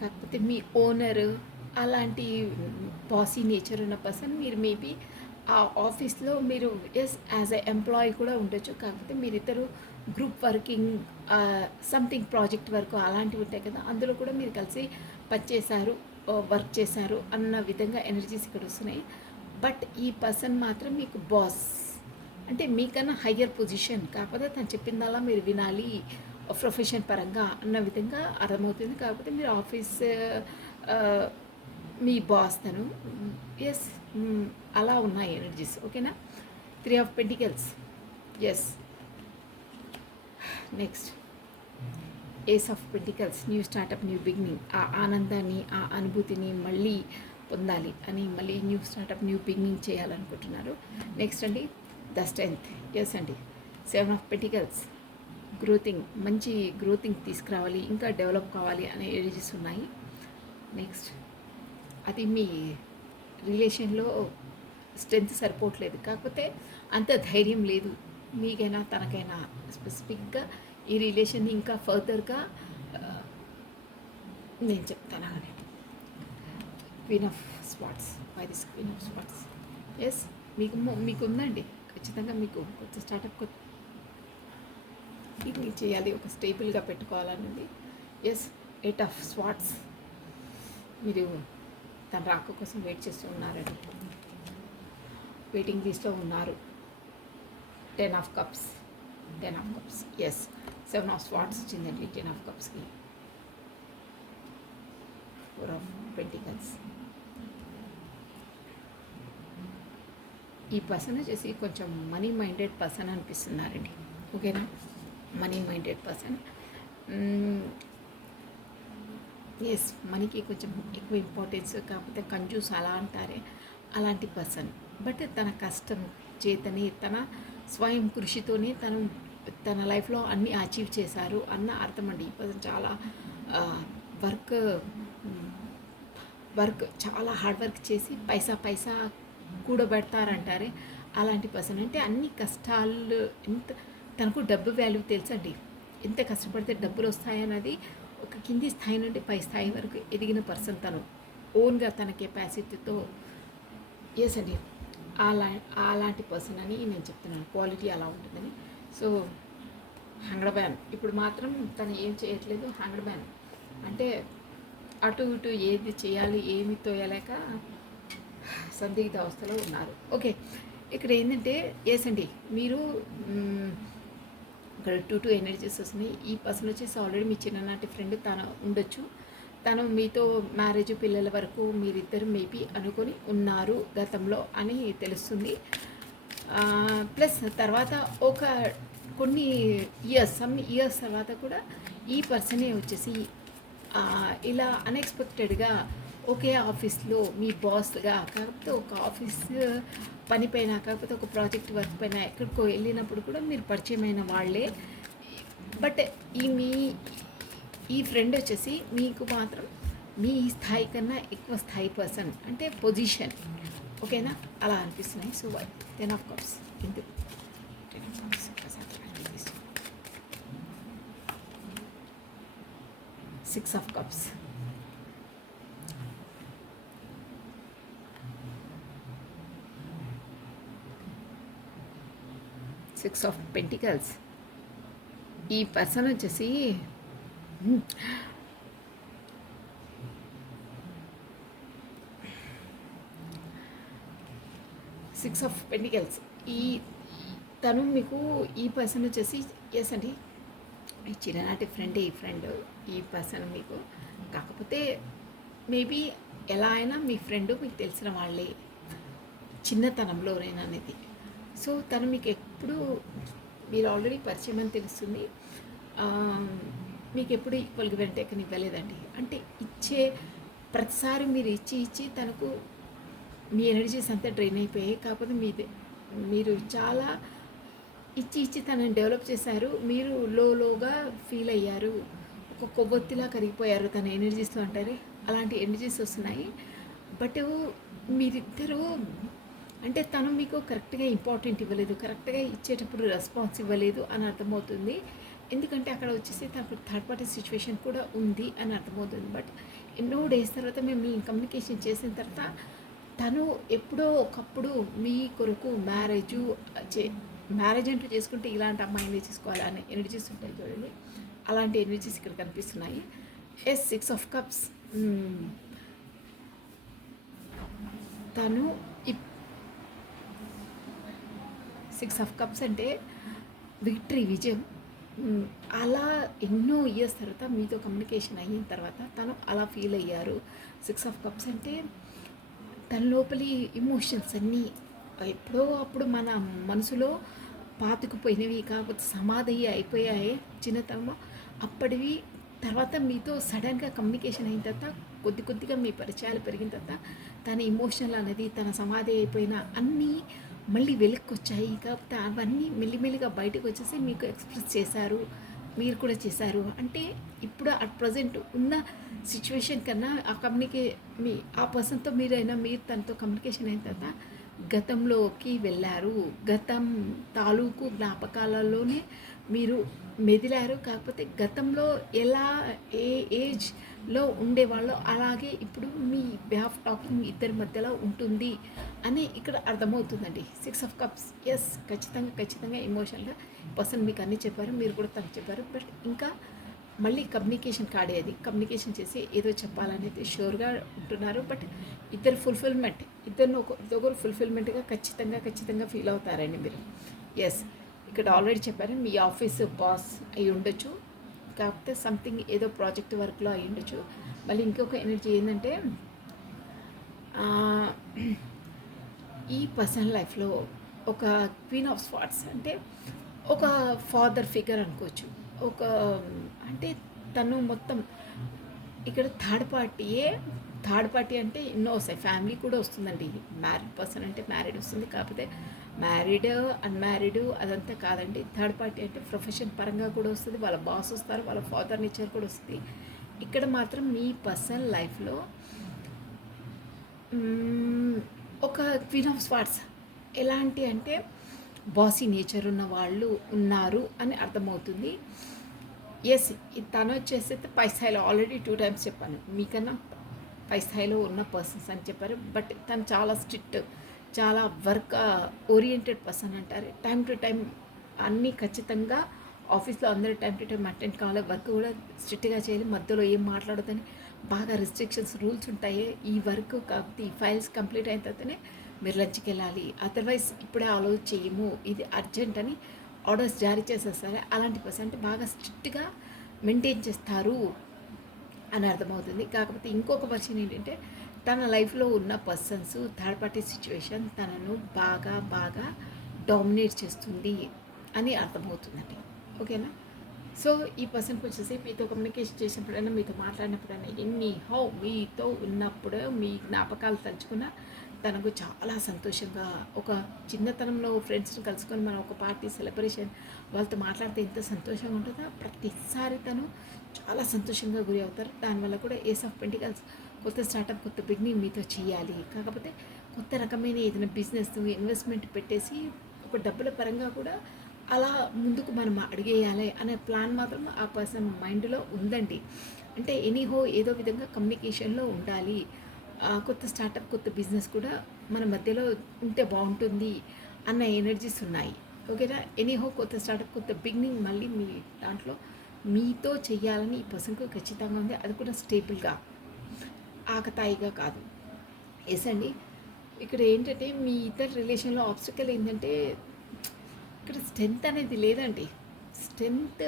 కాకపోతే మీ ఓనర్, అలాంటి బాసీ నేచర్ ఉన్న పర్సన్. మీరు మేబీ ఆ ఆఫీస్లో మీరు ఎస్ యాజ్ ఎ ఎంప్లాయీ కూడా ఉండొచ్చు. కాకపోతే మీరిద్దరు group working, something project work అలాంటివి ఉంటాయి కదా, అందులో కూడా మీరు కలిసి పనిచేశారు, వర్క్ చేశారు అన్న విధంగా ఎనర్జీస్ ఇక్కడ వస్తున్నాయి. బట్ ఈ పర్సన్ మాత్రం మీకు బాస్, అంటే మీకన్నా హయ్యర్ పొజిషన్. కాకపోతే తను చెప్పిందల్లా మీరు వినాలి ప్రొఫెషన్ పరంగా అన్న విధంగా అర్థమవుతుంది. కాకపోతే మీరు ఆఫీస్ మీ బాస్ తను. ఎస్, అలా ఉన్నాయి ఎనర్జీస్. ఓకేనా? 3 of pentacles. Yes, next ace of pentacles. New startup, new beginning. ఆ ఆనందాన్ని, ఆ అనుభూతిని మళ్ళీ పొందాలి అని, మళ్ళీ న్యూ స్టార్టప్, న్యూ బిగినింగ్ చేయాలనుకుంటున్నారు. నెక్స్ట్ అండి, ద స్ట్రెంగ్త్. ఎస్ అండి, 7 ఆఫ్ పెంటికల్స్. గ్రోతింగ్, మంచి గ్రోతింగ్ తీసుకురావాలి, ఇంకా డెవలప్ కావాలి అనే ఎనర్జీస్ ఉన్నాయి. నెక్స్ట్, అది మీ రిలేషన్లో స్ట్రెంగ్త్ సరిపోవట్లేదు, కాకపోతే అంత ధైర్యం లేదు మీకైనా తనకైనా. స్పెసిఫిక్గా ఈ రిలేషన్ని ఇంకా ఫర్దర్గా నేను చెప్తాను. Queen of spots. Why this queen of spots? Yes, మీకు ఉందండి ఖచ్చితంగా. మీకు కొత్త స్టార్టప్ ఇది చేయాలి, ఒక స్టేబుల్గా పెట్టుకోవాలన్నది. Yes, 8 of swords. మీరు తన రాక కోసం వెయిట్ చేస్తూ ఉన్నారండి, వెయిటింగ్ లిస్ట్లో ఉన్నారు. 10 of cups. 10 of cups. Yes, 7 of swords వచ్చిందండి 10 ఆఫ్ కప్స్కి. 4 ఆఫ్ పెంటికల్స్. ఈ పర్సన్ వచ్చేసి కొంచెం మనీ మైండెడ్ పర్సన్ అనిపిస్తున్నారండి. ఓకేనా? Money minded person. ఎస్, మనీకి కొంచెం ఎక్కువ ఇంపార్టెన్స్, కాకపోతే కంజూస్ అలా అంటారే, అలాంటి పర్సన్. బట్ తన కష్టం చేతనే, తన స్వయం కృషితోనే తన లైఫ్లో అన్నీ అచీవ్ చేశారు అన్న అర్థం అండి. ఈ పర్సన్ చాలా వర్క్ చాలా హార్డ్ వర్క్ చేసి పైసా కూడబెడతారంటారే, అలాంటి పర్సన్. అంటే అన్ని కష్టాలు, ఎంత తనకు డబ్బు వాల్యూ తెలుసండి. ఎంత కష్టపడితే డబ్బులు వస్తాయన్నది ఒక కింది స్థాయి నుండి పై స్థాయి వరకు ఎదిగిన పర్సన్ తను, ఓన్గా తన కెపాసిటీతో. ఎస్ అండి, అలాంటి పర్సన్ అని నేను చెప్తున్నాను. క్వాలిటీ అలా ఉంటుందని. So hanged man. ఇప్పుడు మాత్రం తను ఏం చేయట్లేదు, హ్యాంగ్డ్ మ్యాన్. అంటే అటు ఇటు ఏది చేయాలి ఏమి తోయలేక సందిగ్ధ అవస్థలో ఉన్నారు. ఓకే, ఇక్కడ ఏంటంటే ఎస్ అండి, మీరు ఇక్కడ 2 ఎనర్జీస్ వస్తున్నాయి. ఈ పర్సన్ వచ్చేసి ఆల్రెడీ మీ చిన్ననాటి ఫ్రెండ్ తను ఉండొచ్చు. తను మీతో మ్యారేజ్, పిల్లల వరకు మీరిద్దరు మేబీ అనుకొని ఉన్నారు గతంలో అని తెలుస్తుంది. ప్లస్ తర్వాత ఒక కొన్ని సమ్ ఇయర్స్ తర్వాత కూడా ఈ పర్సనే వచ్చేసి ఇలా అన్ఎక్స్పెక్టెడ్గా ఒకే ఆఫీస్లో మీ బాస్గా, కాకపోతే ఒక ఆఫీస్ పని పైన, కాకపోతే ఒక ప్రాజెక్ట్ వర్క్ పైన ఎక్కడికో వెళ్ళినప్పుడు కూడా మీరు పరిచయమైన వాళ్ళే. బట్ ఈ ఫ్రెండ్ వచ్చేసి మీకు మాత్రం మీ స్థాయి కన్నా ఎక్కువ స్థాయి పర్సన్, అంటే పొజిషన్. ఓకేనా, అలా అనిపిస్తున్నాయి. సో 10 of Cups ఎందుకు 10 of Cups ఒకసారి 6 of Cups, 6 of Pentacles. ఈ పర్సన్ వచ్చేసి 6 of Pentacles. ఈ తను మీకు, ఈ పర్సన్ వచ్చేసి ఎస్ అండి, ఈ చిన్ననాటి ఫ్రెండే ఈ ఫ్రెండ్, ఈ పర్సన్ మీకు. కాకపోతే మేబీ ఎలా అయినా మీ ఫ్రెండ్ మీకు తెలిసిన వాళ్ళే చిన్నతనంలోనైనా అనేది. సో తను మీకు ఎప్పుడు, మీరు ఆల్రెడీ పరిచయం అని తెలుస్తుంది, మీకు ఎప్పుడు ఈక్వల్గా వెంటనే ఇవ్వలేదండి. అంటే ఇచ్చే ప్రతిసారి మీరు ఇచ్చి తనకు మీ ఎనర్జీస్ అంతా డ్రైన్ అయిపోయాయి. కాకపోతే మీరు చాలా ఇచ్చి తనని డెవలప్ చేశారు. మీరు లోగా ఫీల్ అయ్యారు, ఒక కొవ్వొత్తిలా కరిగిపోయారు తన ఎనర్జీస్తో అంటారే, అలాంటి ఎనర్జీస్ వస్తున్నాయి. బట్ మీరిద్దరూ, అంటే తను మీకు కరెక్ట్గా ఇంపార్టెంట్ ఇవ్వలేదు, కరెక్ట్గా ఇచ్చేటప్పుడు రెస్పాన్స్ ఇవ్వలేదు అని అర్థమవుతుంది. ఎందుకంటే అక్కడ వచ్చేసి తనకు థర్డ్ పార్టీ సిచ్యువేషన్ కూడా ఉంది అని అర్థమవుతుంది. బట్ ఎన్నో డేస్ తర్వాత మిమ్మల్ని కమ్యూనికేషన్ చేసిన తర్వాత తను ఎప్పుడో ఒకప్పుడు మీ కొరకు మ్యారేజ్ అంటూ చేసుకుంటే ఇలాంటి అమ్మాయిని చేసుకోవాలి అనే ఎనర్జీస్ ఉంటాయి చూడండి, అలాంటి ఎనర్జీస్ ఇక్కడ కనిపిస్తున్నాయి. 6 of Cups. తను 6 of Cups అంటే విజయం. అలా ఎన్నో ఇయర్స్ తర్వాత మీతో కమ్యూనికేషన్ అయిన తర్వాత తను అలా ఫీల్ అయ్యారు. 6 of Cups అంటే తన లోపలి ఎమోషన్స్ అన్నీ ఎప్పుడో అప్పుడు మన మనసులో పాతుకుపోయినవి, కాకపోతే సమాధి అయిపోయాయి చిన్నతనంలో, అప్పటివి తర్వాత మీతో సడన్గా కమ్యూనికేషన్ అయిన తర్వాత కొద్దిగా మీ పరిచయాలు పెరిగిన తర్వాత తన ఎమోషనల్ అనేది, తన సమాధి అయిపోయిన అన్నీ మళ్ళీ వెలికి వచ్చాయి. కాకపోతే అవన్నీ మెల్లిమెల్లిగా బయటకు వచ్చేసి మీకు ఎక్స్ప్రెస్ చేశారు, మీరు కూడా చేశారు. అంటే ఇప్పుడు అట్ ప్రజెంట్ ఉన్న సిచ్యువేషన్ కన్నా ఆ పర్సన్తో మీరు తనతో కమ్యూనికేషన్ అయిన తర్వాత గతంలోకి వెళ్ళారు. గతం తాలూకు జ్ఞాపకాలలోనే మీరు మెదిలారు. కాకపోతే గతంలో ఎలా ఏ ఏజ్లో ఉండేవాళ్ళో అలాగే ఇప్పుడు మీ వే ఆఫ్ టాకింగ్ ఇద్దరి మధ్యలో ఉంటుంది అని ఇక్కడ అర్థమవుతుందండి. 6 of Cups. ఎస్, ఖచ్చితంగా ఎమోషనల్గా పర్సన్ మీకు అన్నీ చెప్పారు, మీరు కూడా తనకు చెప్పారు. బట్ ఇంకా మళ్ళీ కమ్యూనికేషన్ కాడేది, కమ్యూనికేషన్ చేసి ఏదో చెప్పాలనేది షూర్గా ఉంటున్నారు. బట్ ఇద్దరు ఫుల్ఫిల్మెంట్, ఇద్దరు ఫుల్ఫిల్మెంట్గా ఖచ్చితంగా ఫీల్ అవుతారండి మీరు. ఎస్, ఇక్కడ ఆల్రెడీ చెప్పారు మీ ఆఫీస్ బాస్ అయి ఉండొచ్చు, కాకపోతే సంథింగ్ ఏదో ప్రాజెక్ట్ వర్క్లో అయి ఉండొచ్చు. మళ్ళీ ఇంకొక ఎనర్జీ ఏంటంటే ఈ పర్సనల్ లైఫ్లో ఒక క్వీన్ ఆఫ్ స్వార్డ్స్ అంటే ఒక ఫాదర్ ఫిగర్ అనుకోవచ్చు. అంటే తను మొత్తం ఇక్కడ థర్డ్ పార్టీ అంటే ఎన్నో వస్తాయి, ఫ్యామిలీ కూడా వస్తుందండి. మ్యారీడ్ పర్సన్ అంటే మ్యారీడ్ వస్తుంది, కాకపోతే మ్యారీడ్ అన్మ్యారీడ్ అదంతా కాదండి. థర్డ్ పార్టీ అంటే ప్రొఫెషన్ పరంగా కూడా వస్తుంది, వాళ్ళ బాస్ వస్తారు, వాళ్ళ ఫాదర్ నేచర్ కూడా వస్తుంది. ఇక్కడ మాత్రం మీ పర్సనల్ లైఫ్లో ఒక క్వీన్ ఆఫ్ స్వార్డ్స్ ఎలాంటి అంటే బాసీ నేచర్ ఉన్న వాళ్ళు ఉన్నారు అని అర్థమవుతుంది. ఎస్, తను వచ్చేసి పై స్థాయిలో ఆల్రెడీ 2 times చెప్పాను, మీకన్నా పై స్థాయిలో ఉన్న పర్సన్స్ అని చెప్పారు. బట్ తను చాలా స్ట్రిక్ట్, చాలా వర్క్ ఓరియంటెడ్ పర్సన్ అంటారు. టైం టు టైం అన్నీ ఖచ్చితంగా ఆఫీస్లో అందరూ టైం టు టైం అటెండ్ కావాలి, వర్క్ కూడా స్ట్రిక్ట్గా చేయాలి, మధ్యలో ఏం మాట్లాడదని బాగా రిస్ట్రిక్షన్స్ రూల్స్ ఉంటాయి. ఈ వర్క్ కాకపోతే ఈ ఫైల్స్ కంప్లీట్ అయిన తర్వాతనే మీరు లంచ్కి వెళ్ళాలి, అదర్వైజ్ ఇప్పుడే ఆలోచన చేయము, ఇది అర్జెంట్ అని ఆర్డర్స్ జారీ చేసేస్తారు. అలాంటి పర్సన్ అంటే బాగా స్ట్రిక్ట్గా మెయింటైన్ చేస్తారు అని అర్థమవుతుంది. కాకపోతే ఇంకొక వర్షన్ ఏంటంటే తన లైఫ్లో ఉన్న పర్సన్స్ థర్డ్ పార్టీ సిచ్యువేషన్ తనను బాగా డామినేట్ చేస్తుంది అని అర్థమవుతుందండి. ఓకేనా, సో ఈ పర్సన్కి వచ్చేసి మీతో కమ్యూనికేషన్ చేసినప్పుడైనా, మీతో మాట్లాడినప్పుడైనా, ఎన్ని హౌ మీతో ఉన్నప్పుడు మీ జ్ఞాపకాలు తలుచుకున్న తనకు చాలా సంతోషంగా, ఒక చిన్నతనంలో ఫ్రెండ్స్ని కలుసుకొని మనం ఒక పార్టీ సెలబ్రేషన్ వాళ్ళతో మాట్లాడితే ఎంత సంతోషంగా ఉంటుందో ప్రతిసారి తను చాలా సంతోషంగా గురి అవుతారు. దానివల్ల కూడా ఏస్ ఆఫ్ పెంటికల్స్ కొత్త స్టార్టప్, కొత్త బిగినింగ్ మీతో చేయాలి. కాకపోతే కొత్త రకమైన ఏదైనా బిజినెస్ ఇన్వెస్ట్మెంట్ పెట్టేసి ఒక డబ్బుల పరంగా కూడా అలా ముందుకు మనం అడిగేయాలి అనే ప్లాన్ మాత్రం ఆ పర్సన్ మైండ్లో ఉందండి. అంటే ఎనీహో ఏదో విధంగా కమ్యూనికేషన్లో ఉండాలి. కొత్త స్టార్టప్, కొత్త బిజినెస్ కూడా మన మధ్యలో ఉంటే బాగుంటుంది అన్న ఎనర్జీస్ ఉన్నాయి. ఓకేనా? ఎనీహో కొత్త స్టార్టప్, కొత్త బిగినింగ్ మళ్ళీ మీ దాంట్లో మీతో చెయ్యాలని ఈ పర్సన్కు ఖచ్చితంగా ఉంది. అది కూడా స్టేబుల్గా, ఆకతాయిగా కాదు. ఎస్ అండి. ఇక్కడ ఏంటంటే మీ ఇద్దరు రిలేషన్లో ఆబ్స్టికల్ ఏంటంటే ఇక్కడ స్ట్రెంత్ అనేది లేదండి. స్ట్రెంత్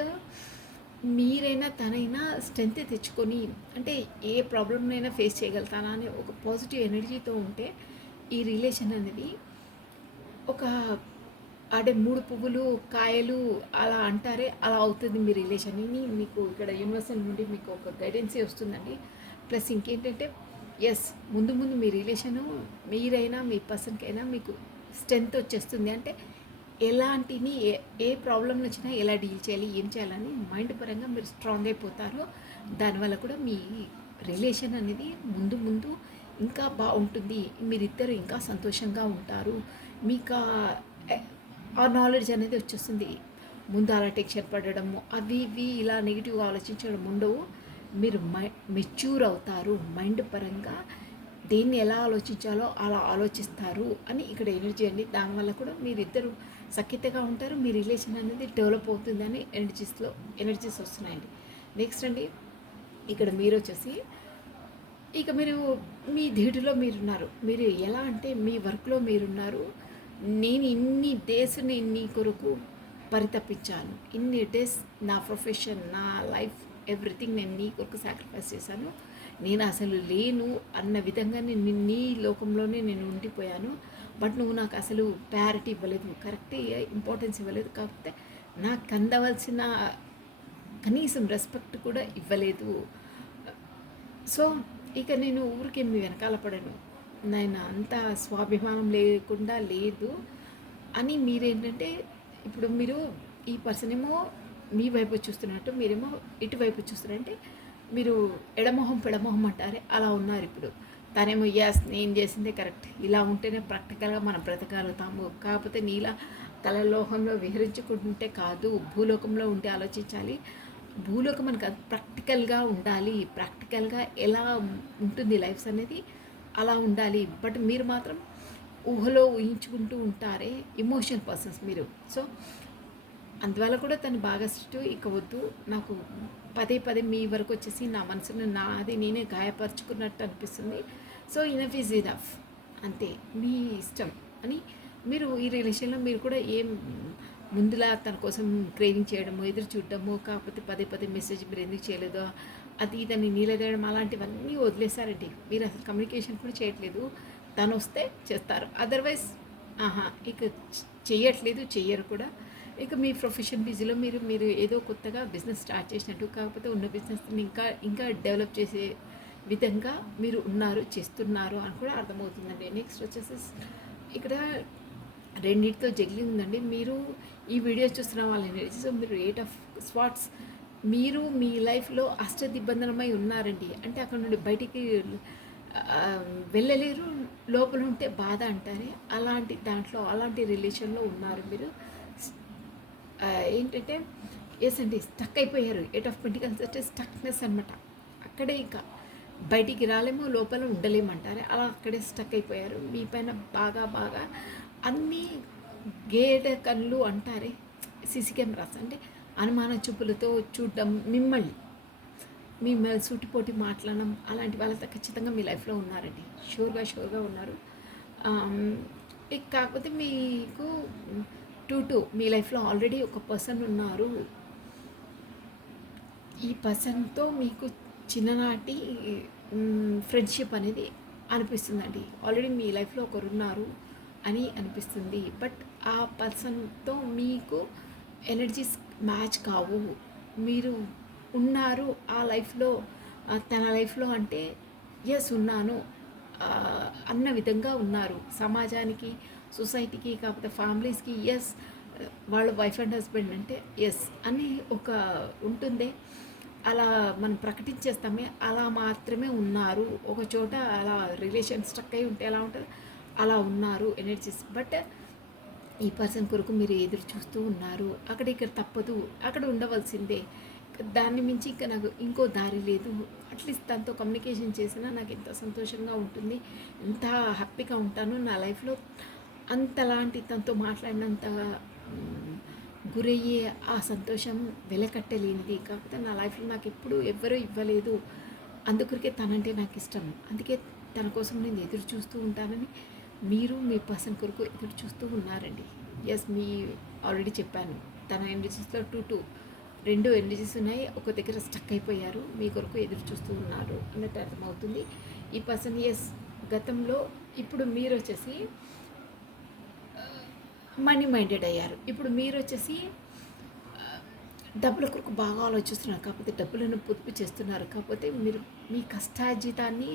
మీరైనా తనైనా స్ట్రెంత్ తెచ్చుకొని, అంటే ఏ ప్రాబ్లమ్నైనా ఫేస్ చేయగలుగుతానా అనే ఒక పాజిటివ్ ఎనర్జీతో ఉంటే ఈ రిలేషన్ అనేది ఒక అంటే 3 పువ్వులు కాయలు అలా అంటారే అలా అవుతుంది మీ రిలేషన్ అని మీకు ఇక్కడ యూనివర్సల్ నుండి మీకు ఒక గైడెన్సే వస్తుందండి. ప్లస్ ఇంకేంటంటే ముందు ముందు మీ రిలేషను మీరైనా మీ పర్సన్కైనా మీకు స్ట్రెంత్ వచ్చేస్తుంది. అంటే ఎలాంటిని ఏ ప్రాబ్లం వచ్చినా ఎలా డీల్ చేయాలి, ఏం చేయాలని మైండ్ పరంగా మీరు స్ట్రాంగ్ అయిపోతారు. దానివల్ల కూడా మీ రిలేషన్ అనేది ముందు ముందు ఇంకా బాగుంటుంది. మీరిద్దరు ఇంకా సంతోషంగా ఉంటారు. మీకు ఆ నాలెడ్జ్ అనేది వచ్చేస్తుంది. ముందు అలా టెన్షన్ పడడము అవి ఇవి ఇలా నెగిటివ్గా ఆలోచించడం ఉండవు. మీరు మెచ్యూర్ అవుతారు. మైండ్ పరంగా దేన్ని ఎలా ఆలోచించాలో అలా ఆలోచిస్తారు అని ఇక్కడ ఎనర్జీ అండి. దానివల్ల కూడా మీరిద్దరు సఖ్యతగా ఉంటారు. మీ రిలేషన్ అనేది డెవలప్ అవుతుందని ఎనర్జీస్ వస్తున్నాయండి. నెక్స్ట్ అండి, ఇక్కడ మీరు వచ్చేసి ఇక మీరు మీ ధీటులో మీరున్నారు. మీరు ఎలా అంటే మీ వర్క్లో మీరున్నారు. నేను ఇన్ని డేస్ నేను నీ కొరకు పరితపించాను, ఇన్ని డేస్ నా ప్రొఫెషన్, నా లైఫ్, ఎవ్రీథింగ్ నేను నీ కొరకు సాక్రిఫైస్ చేశాను. నేను అసలు లేను అన్న విధంగా నేను నీ లోకంలోనే నేను ఉండిపోయాను. బట్ నువ్వు నాకు అసలు ప్రయారిటీ ఇవ్వలేదు, కరెక్ట్ ఇంపార్టెన్స్ ఇవ్వలేదు. కాకపోతే నాకు అందవలసిన కనీసం రెస్పెక్ట్ కూడా ఇవ్వలేదు. సో ఇక నేను ఊరికే మీ వెనకాల పడను, నేను అంత స్వాభిమానం లేకుండా లేదు అని మీరేంటంటే ఇప్పుడు మీరు ఈ పర్సన్ ఏమో మీ వైపు చూస్తున్నట్టు, మీరేమో ఇటువైపు చూస్తున్నారంటే మీరు ఎడమొహం పెడమొహం అంటారే అలా ఉన్నారు ఇప్పుడు. తనేమో నేను చేసిందే కరెక్ట్, ఇలా ఉంటేనే ప్రాక్టికల్గా మనం బ్రతకగలుగుతాము. కాకపోతే నీలా కలలోహంలో విహరించుకుంటుంటే కాదు, భూలోకంలో ఉంటే ఆలోచించాలి. భూలోకం మనకు ప్రాక్టికల్గా ఉండాలి. ప్రాక్టికల్గా ఎలా ఉంటుంది లైఫ్స్ అనేది అలా ఉండాలి. బట్ మీరు మాత్రం ఊహలో ఊహించుకుంటూ ఉంటారే ఎమోషన్ పర్సన్స్ మీరు. సో అందువల్ల కూడా తను బాగా స్ట్రిక్ట్. ఇక వద్దు, నాకు పదే పదే మీ వరకు వచ్చేసి నా మనసును నాది నేనే గాయపరుచుకున్నట్టు అనిపిస్తుంది. సో ఇనఫ్ ఈజ్ ఇనఫ్, అంతే, మీ ఇష్టం అని మీరు ఈ రిలేషన్లో మీరు కూడా ఏం ముందులా తన కోసం క్రేవింగ్ చేయడము, ఎదురు చూడడము, కాకపోతే పదే పదే మెసేజ్ మీరు ఎందుకు చేయలేదో అది ఇదని నీళ్ళదేయడం అలాంటివన్నీ వదిలేశారండి. మీరు అసలు కమ్యూనికేషన్ కూడా చేయట్లేదు. తను వస్తే చేస్తారు, అదర్వైజ్ ఇక చెయ్యట్లేదు, చెయ్యరు కూడా. ఇక మీ ప్రొఫెషన్ బిజీలో మీరు ఏదో కొత్తగా బిజినెస్ స్టార్ట్ చేసినట్టు, కాకపోతే ఉన్న బిజినెస్ని ఇంకా డెవలప్ చేసే విధంగా మీరు ఉన్నారు, చేస్తున్నారు అని కూడా అర్థమవుతుందండి. నెక్స్ట్ వచ్చేసి ఇక్కడ రెండింటితో జగ్లింగ్ ఉందండి. మీరు ఈ వీడియో చూస్తున్న వాళ్ళని, సో మీరు 8 ఆఫ్ స్వాట్స్, మీరు మీ లైఫ్లో అష్టదిబ్బందనమై ఉన్నారండి. అంటే అక్కడ నుండి బయటికి వెళ్ళలేరు, లోపల ఉంటే బాధ అంటారే అలాంటి రిలేషన్లో ఉన్నారు మీరు. ఏంటంటే అండి, స్టక్ అయిపోయారు. 8 ఆఫ్ పెంటికల్స్ అంటే స్టక్నెస్ అనమాట. అక్కడే ఇంకా బయటికి రాలేమో, లోపల ఉండలేమంటారే అలా అక్కడే స్టక్ అయిపోయారు. మీ పైన బాగా అన్నీ గేడ కళ్ళు అంటారే, సీసీ కెమెరాస్ అంటే అనుమాన చూపులతో చూడడం, మిమ్మల్ని సూటిపోటి మాట్లాడడం, అలాంటి వాళ్ళతో ఖచ్చితంగా మీ లైఫ్లో ఉన్నారండి. షూర్గా ఉన్నారు. కాకపోతే మీకు 2 మీ లైఫ్లో ఆల్రెడీ ఒక పర్సన్ ఉన్నారు. ఈ పర్సన్తో మీకు చిన్ననాటి ఫ్రెండ్షిప్ అనేది అనిపిస్తుందండి. ఆల్రెడీ మీ లైఫ్లో ఒకరున్నారు అని అనిపిస్తుంది. బట్ ఆ పర్సన్తో మీకు ఎనర్జీస్ మ్యాచ్ కావు. మీరు ఉన్నారు ఆ లైఫ్లో, తన లైఫ్లో అంటే ఎస్ ఉన్నాను అన్న విధంగా ఉన్నారు. సమాజానికి, సొసైటీకి, కాకపోతే ఫ్యామిలీస్కి ఎస్ వాళ్ళ వైఫ్ అండ్ హస్బెండ్ అంటే ఎస్ అని ఒక ఉంటుంది. అలా మనం ప్రకటించేస్తామే, అలా మాత్రమే ఉన్నారు. ఒక చోట అలా రిలేషన్ స్ట్రక్ అయి ఉంటే ఎలా ఉంటుంది, అలా ఉన్నారు ఎనర్జీస్. బట్ ఈ పర్సన్ కొరకు మీరు ఎదురు చూస్తూ ఉన్నారు. అక్కడ ఇక్కడ తప్పదు, అక్కడ ఉండవలసిందే. దాన్ని మించి ఇంకా నాకు ఇంకో దారి లేదు. అట్లీస్ట్ తనతో కమ్యూనికేషన్ చేసినా నాకు ఎంత సంతోషంగా ఉంటుంది, ఎంత హ్యాపీగా ఉంటాను నా లైఫ్లో. అంతలాంటి తనతో మాట్లాడినంత గురయ్యే ఆ సంతోషం వెలకట్టలేనిది. కాకపోతే నా లైఫ్లో నాకు ఎప్పుడూ ఎవ్వరూ ఇవ్వలేదు. అందుకొరికే తనంటే నాకు ఇష్టం. అందుకే తన కోసం నేను ఎదురు చూస్తూ ఉంటానని మీరు మీ పర్సన్ కొరకు ఎదురు చూస్తూ ఉన్నారండి. ఎస్, మీ ఆల్రెడీ చెప్పాను, తన ఎనర్జీస్లో రెండు ఎనర్జీస్ ఉన్నాయి. ఒక దగ్గర స్టక్ అయిపోయారు, మీ కొరకు ఎదురు చూస్తూ ఉన్నారు అన్నట్టు అర్థమవుతుంది. ఈ పర్సన్ ఎస్ గతంలో, ఇప్పుడు మీరు వచ్చేసి మనీ మైండెడ్ అయ్యారు. ఇప్పుడు మీరు వచ్చేసి డబ్బుల కొరకు బాగా ఆలోచిస్తున్నారు. కాకపోతే డబ్బులను పొదుపు చేస్తున్నారు. కాకపోతే మీరు మీ కష్టార్జితాన్ని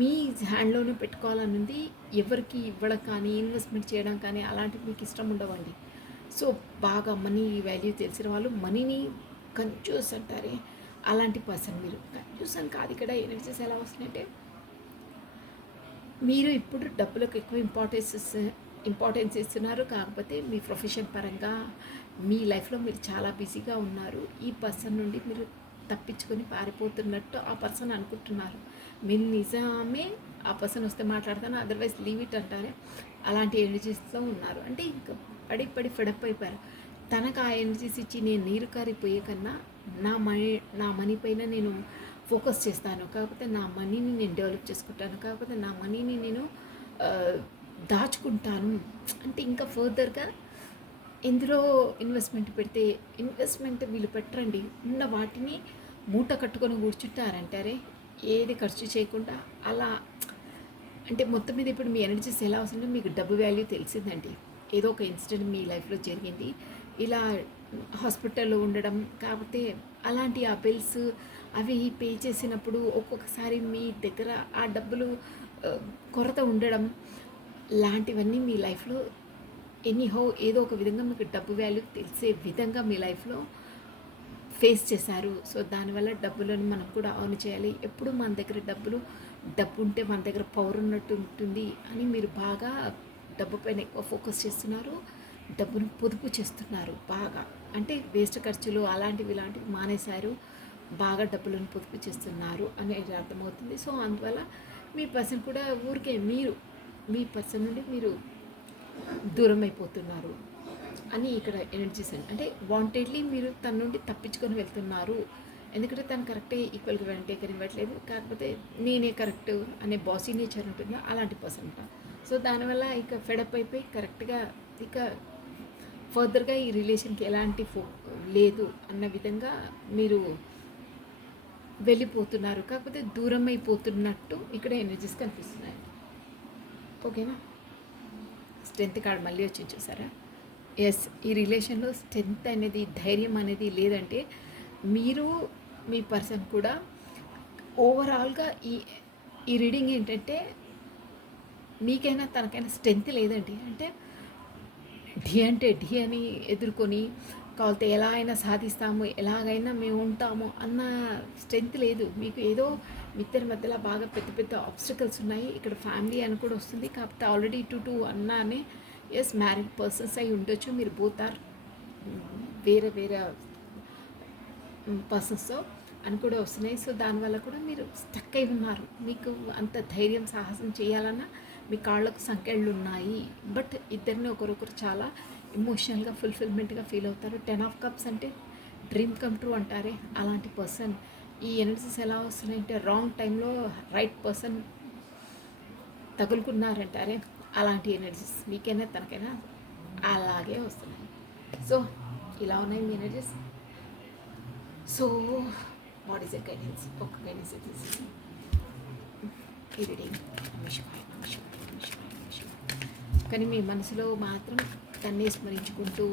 మీ హ్యాండ్లోనే పెట్టుకోవాలని ఉంది. ఎవరికి ఇవ్వడం కానీ, ఇన్వెస్ట్మెంట్ చేయడం కానీ అలాంటివి మీకు ఇష్టం ఉండవండి. సో బాగా మనీ వాల్యూ తెలిసిన వాళ్ళు, మనీని కన్జ్యూస్ అంటారే అలాంటి పర్సన్ మీరు. కన్జ్యూస్ అని కాదు, ఇక్కడ ఎనర్జీస్ ఎలా వస్తున్నాయంటే మీరు ఇప్పుడు డబ్బులకు ఎక్కువ ఇంపార్టెన్స్ ఇస్తున్నారు. కాకపోతే మీ ప్రొఫెషన్ పరంగా మీ లైఫ్లో మీరు చాలా బిజీగా ఉన్నారు. ఈ పర్సన్ నుండి మీరు తప్పించుకొని పారిపోతున్నట్టు ఆ పర్సన్ అనుకుంటున్నారు. మీరు నిజమే ఆ పర్సన్ వస్తే మాట్లాడతాను, అదర్వైజ్ లీవ్ ఇట్ అంటారే అలాంటి ఎనర్జీస్లో ఉన్నారు. అంటే ఇంకా పడి ఫెడప్ అయిపోయారు. తనకు ఆ ఎనర్జీస్ ఇచ్చి నేను నీరు కారిపోయే కన్నా నా మనీ పైన నేను ఫోకస్ చేస్తాను. కాకపోతే నా మనీని నేను డెవలప్ చేసుకుంటాను. కాకపోతే నా మనీని నేను దాచుకుంటాను. అంటే ఇంకా ఫర్దర్గా ఎందులో ఇన్వెస్ట్మెంట్ పెడితే, ఇన్వెస్ట్మెంట్ వీళ్ళు పెట్టరండి. ఉన్న వాటిని మూట కట్టుకొని కూర్చుంటారంటారే, ఏది ఖర్చు చేయకుండా అలా. అంటే మొత్తం మీద ఇప్పుడు మీ ఎనర్జీస్ ఎలా వస్తుందో మీకు డబ్బు వాల్యూ తెలిసిందండి. ఏదో ఒక ఇన్సిడెంట్ మీ లైఫ్లో జరిగింది, ఇలా హాస్పిటల్లో ఉండడం, కాకపోతే అలాంటి ఆ బిల్స్ అవి పే చేసినప్పుడు ఒక్కొక్కసారి మీ దగ్గర ఆ డబ్బులు కొరత ఉండడం లాంటివన్నీ మీ లైఫ్లో ఎనీహౌ ఏదో ఒక విధంగా మీకు డబ్బు వాల్యూ తెలిసే విధంగా మీ లైఫ్లో ఫేస్ చేశారు. సో దానివల్ల డబ్బులను మనం కూడా ఆన్ చేయాలి. ఎప్పుడు మన దగ్గర డబ్బు ఉంటే మన దగ్గర పవర్ ఉన్నట్టు ఉంటుంది అని మీరు బాగా డబ్బు పైన ఎక్కువ ఫోకస్ చేస్తున్నారు. డబ్బును పొదుపు చేస్తున్నారు బాగా. అంటే వేస్ట్ ఖర్చులు అలాంటివి ఇలాంటివి మానేశారు. బాగా డబ్బులను పొదుపు చేస్తున్నారు అనేది అర్థమవుతుంది. సో అందువల్ల మీ పర్సన్ కూడా ఊరికే మీ పర్సన్ నుండి మీరు దూరం అయిపోతున్నారు అని ఇక్కడ ఎనర్జీస్ అంటే వాంటెడ్లీ మీరు తన నుండి తప్పించుకొని వెళ్తున్నారు. ఎందుకంటే తను కరెక్టే ఈక్వల్గా టేకర్ ఇవ్వట్లేదు. కాకపోతే నేనే కరెక్ట్ అనే బాసీ నేచర్ ఉంటుందో అలాంటి పర్సన్ ఉంటా. సో దానివల్ల ఇక ఫెడప్ అయిపోయి కరెక్ట్గా ఇక ఫర్దర్గా ఈ రిలేషన్కి ఎలాంటి లేదు అన్న విధంగా మీరు వెళ్ళిపోతున్నారు. కాకపోతే దూరం అయిపోతున్నట్టు ఇక్కడ ఎనర్జీస్ కనిపిస్తున్నాయి. ఓకేనా? స్ట్రెంత్ కార్డ్ మళ్ళీ వచ్చి చూసారా? ఎస్, ఈ రిలేషన్లో స్ట్రెంత్ అనేది, ధైర్యం అనేది లేదంటే మీరు మీ పర్సన్ కూడా ఓవరాల్గా ఈ రీడింగ్ ఏంటంటే మీకైనా తనకైనా స్ట్రెంత్ లేదండి. అంటే ఢీ అని ఎదుర్కొని కావాలంటే ఎలా అయినా సాధిస్తాము, ఎలాగైనా మేము ఉంటాము అన్న స్ట్రెంత్ లేదు మీకు. ఏదో ఇద్దరి మధ్యలో బాగా పెద్ద పెద్ద ఆబ్స్టికల్స్ ఉన్నాయి. ఇక్కడ ఫ్యామిలీ అని కూడా వస్తుంది. కాకపోతే ఆల్రెడీ 2 అన్నానే ఎస్ మ్యారీడ్ పర్సన్స్ అయి ఉండొచ్చు. మీరు బోత్ ఆర్ వేరే పర్సన్స్తో అని కూడా వస్తున్నాయి. సో దానివల్ల కూడా మీరు స్టక్ అయి ఉన్నారు. మీకు అంత ధైర్యం సాహసం చేయాలన్నా మీ కాళ్ళకు సంకెళ్ళు ఉన్నాయి. బట్ ఇద్దరిని ఒకరొకరు చాలా ఎమోషనల్గా ఫుల్ఫిల్మెంట్గా ఫీల్ అవుతారు. 10 ఆఫ్ కప్స్ అంటే డ్రీమ్ కమ్ ట్రూ అంటారే అలాంటి పర్సన్. ఈ ఎనర్జీస్ ఎలా వస్తున్నాయంటే రాంగ్ టైంలో రైట్ పర్సన్ తగులుకున్నారంటారే అలాంటి ఎనర్జీస్ మీకైనా తనకైనా అలాగే వస్తున్నాయి. సో ఇలా ఉన్నాయి మీ energies. So what is a guidance? ఒక గైడెన్స్ తీసేసి ఈ రీడింగ్ కానీ మీ మనసులో మాత్రం తన్నే స్మరించుకుంటూ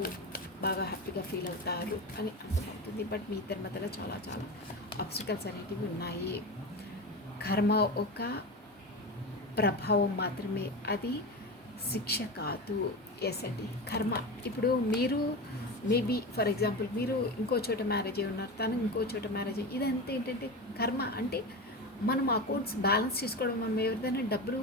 బాగా హ్యాపీగా ఫీల్ అవుతారు అని అర్థమవుతుంది. ఉంటుంది. బట్ మీ ఇద్దరి మధ్యలో చాలా చాలా ఆబ్స్టికల్స్ అనేటివి ఉన్నాయి. కర్మ ఒక ప్రభావం మాత్రమే, అది శిక్ష కాదు. ఎస్ అండి, కర్మ. ఇప్పుడు మీరు మేబీ ఫర్ ఎగ్జాంపుల్ మీరు ఇంకో చోట మ్యారేజ్ అయి ఉన్నారు, తను ఇంకో చోట మ్యారేజ్ అయ్యి, ఇదంతా ఏంటంటే కర్మ. అంటే మనం అకౌంట్స్ బ్యాలెన్స్ చేసుకోవడం, మనం ఎవరిదైనా డబ్బులు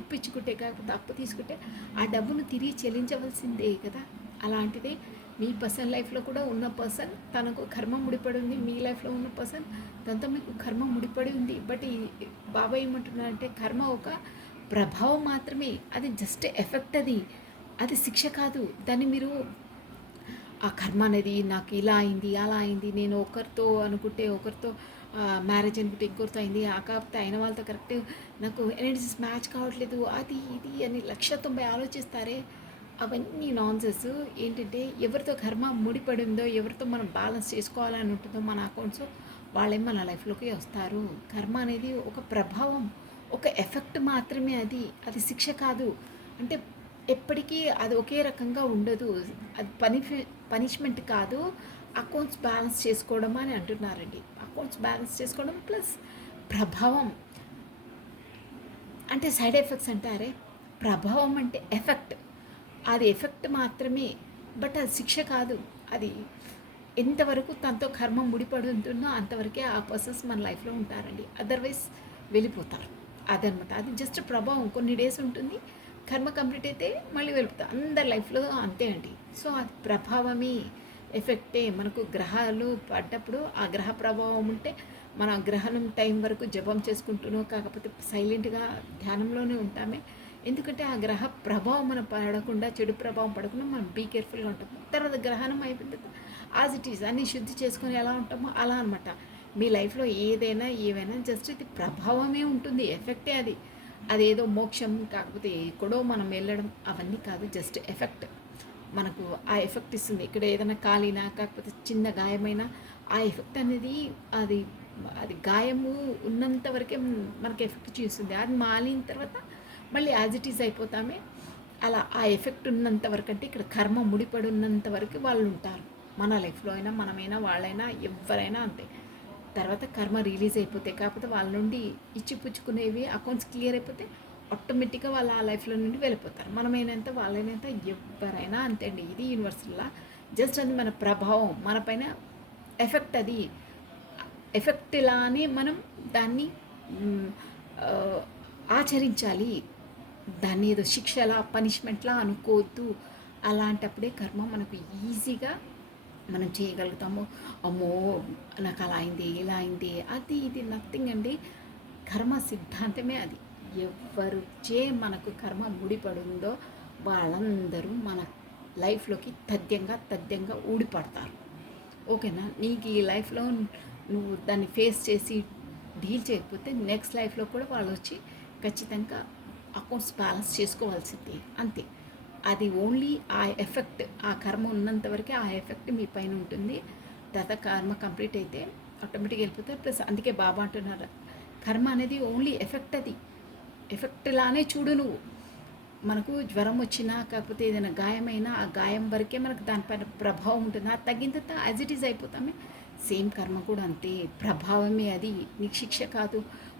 ఇప్పించుకుంటే కాకపోతే అప్పు తీసుకుంటే ఆ డబ్బును తిరిగి చెల్లించవలసిందే కదా. అలాంటిదే మీ పర్సనల్ లైఫ్లో కూడా ఉన్న పర్సన్ తనకు కర్మ ముడిపడి ఉంది, మీ లైఫ్లో ఉన్న పర్సన్ తనతో మీకు కర్మ ముడిపడి ఉంది. బట్ ఈ బాబా ఏమంటున్నారంటే కర్మ ఒక ప్రభావం మాత్రమే, అది జస్ట్ ఎఫెక్ట్, అది శిక్ష కాదు. దాన్ని మీరు ఆ కర్మ అనేది నాకు ఇలా అయింది అలా అయింది, నేను ఒకరితో అనుకుంటే ఒకరితో మ్యారేజ్ అనుకుంటే ఇంకొకరితో అయింది, ఆ కాకపోతే అయిన వాళ్ళతో కరెక్ట్ నాకు ఎనర్జీస్ మ్యాచ్ కావట్లేదు, అది ఇది అని 1,90 ఆలోచిస్తారే, అవన్నీ నాన్సెన్స్. ఏంటంటే ఎవరితో కర్మ ముడిపడి ఉందో, ఎవరితో మనం బ్యాలెన్స్ చేసుకోవాలని ఉంటుందో మన అకౌంట్స్, వాళ్ళే మన లైఫ్లోకి వస్తారు. కర్మ అనేది ఒక ప్రభావం, ఒక ఎఫెక్ట్ మాత్రమే, అది శిక్ష కాదు. అంటే ఎప్పటికీ అది ఒకే రకంగా ఉండదు, అది పనిష్మెంట్ కాదు. అకౌంట్స్ బ్యాలెన్స్ చేసుకోవడం అని అంటున్నారండి. అకౌంట్స్ బ్యాలెన్స్ చేసుకోవడం ప్లస్ ప్రభావం అంటే సైడ్ ఎఫెక్ట్స్ అంటారే, ప్రభావం అంటే ఎఫెక్ట్, అది ఎఫెక్ట్ మాత్రమే, బట్ అది శిక్ష కాదు. అది ఎంతవరకు తనతో కర్మ ముడిపడి ఉంటుందో అంతవరకే ఆ పర్సన్స్ మన లైఫ్లో ఉంటారండి, అదర్వైజ్ వెళ్ళిపోతారు. అదనమాట, అది జస్ట్ ప్రభావం. కొన్ని డేస్ ఉంటుంది, కర్మ కంప్లీట్ అయితే మళ్ళీ వెళ్ళిపోతాం. అందరి లైఫ్లో అంతే అండి. సో అది ప్రభావమే, ఎఫెక్టే. మనకు గ్రహాలు పడ్డప్పుడు ఆ గ్రహ ప్రభావం ఉంటే మన గ్రహణం టైం వరకు జపం చేసుకుంటూనో కాకపోతే సైలెంట్గా ధ్యానంలోనే ఉంటామే. ఎందుకంటే ఆ గ్రహ ప్రభావం మనం పడకుండా, చెడు ప్రభావం పడకుండా మనం బీ కేర్ఫుల్గా ఉంటాము. తర్వాత గ్రహణం అయిపోయిన తర్వాత యాజ్ ఇట్ ఈజ్ అన్నీ శుద్ధి చేసుకొని ఎలా ఉంటామో అలా అనమాట. మీ లైఫ్లో ఏవైనా జస్ట్ ఇది ప్రభావమే ఉంటుంది, ఎఫెక్టే. అదేదో మోక్షం కాకపోతే ఎక్కడో మనం వెళ్ళడం అవన్నీ కాదు, జస్ట్ ఎఫెక్ట్. మనకు ఆ ఎఫెక్ట్ ఇస్తుంది. ఇక్కడ ఏదైనా కాలినా కాకపోతే చిన్న గాయమైనా ఆ ఎఫెక్ట్ అనేది అది గాయము ఉన్నంత వరకే మనకి ఎఫెక్ట్ చూస్తుంది. అది మాలిన తర్వాత మళ్ళీ యాజ్ ఇట్ ఈజ్ అయిపోతామే. అలా ఆ ఎఫెక్ట్ ఉన్నంత వరకు, అంటే ఇక్కడ కర్మ ముడిపడి ఉన్నంత వరకు వాళ్ళు ఉంటారు మన లైఫ్లో. అయినా మనమైనా వాళ్ళైనా ఎవరైనా అంతే. తర్వాత కర్మ రిలీజ్ అయిపోతే కాకపోతే వాళ్ళ నుండి ఇచ్చిపుచ్చుకునేవి అకౌంట్స్ క్లియర్ అయిపోతే ఆటోమేటిక్గా వాళ్ళు ఆ లైఫ్లో నుండి వెళ్ళిపోతారు. మనమైనంత వాళ్ళైనంత ఎవరైనా అంతే అండి. ఇది యూనివర్సల్లా జస్ట్ అది మన ప్రభావం, మన పైన ఎఫెక్ట్. అది ఎఫెక్ట్ ఇలానే మనం దాన్ని ఆచరించాలి. దాన్ని ఏదో శిక్షలా పనిష్మెంట్లా అనుకోవద్దు. అలాంటప్పుడే కర్మ మనకు ఈజీగా మనం చేయగలుగుతాము. అమ్మో నాకు అలా అయింది ఇలా అయింది అది ఇది నథింగ్ అండి. కర్మ సిద్ధాంతమే అది. ఎవరిచే మనకు కర్మ ముడిపడిందో వాళ్ళందరూ మన లైఫ్లోకి తథ్యంగా ఊడిపడతారు. ఓకేనా. నీకు ఈ లైఫ్లో నువ్వు దాన్ని ఫేస్ చేసి డీల్ చేయకపోతే నెక్స్ట్ లైఫ్లో కూడా వాళ్ళు వచ్చి ఖచ్చితంగా అకౌంట్స్ బ్యాలెన్స్ చేసుకోవాల్సిందే, అంతే. అది ఓన్లీ ఆ ఎఫెక్ట్, ఆ కర్మ ఉన్నంత వరకే ఆ ఎఫెక్ట్ మీ పైన ఉంటుంది. తర్వాత కర్మ కంప్లీట్ అయితే ఆటోమేటిక్గా వెళ్ళిపోతారు. ప్లస్ అందుకే బాబా అంటున్నారు కర్మ అనేది ఓన్లీ ఎఫెక్ట్. అది ఎఫెక్ట్లానే చూడు నువ్వు. మనకు జ్వరం వచ్చినా కాకపోతే ఏదైనా గాయమైనా ఆ గాయం వరకే మనకు దానిపైన ప్రభావం ఉంటుంది. అది తగ్గిన తర్వాత యాజ్ ఇట్ ఈజ్ అయిపోతామే. సేమ్ కర్మ కూడా అంతే, ప్రభావమే. అది నీకు శిక్ష కాదు,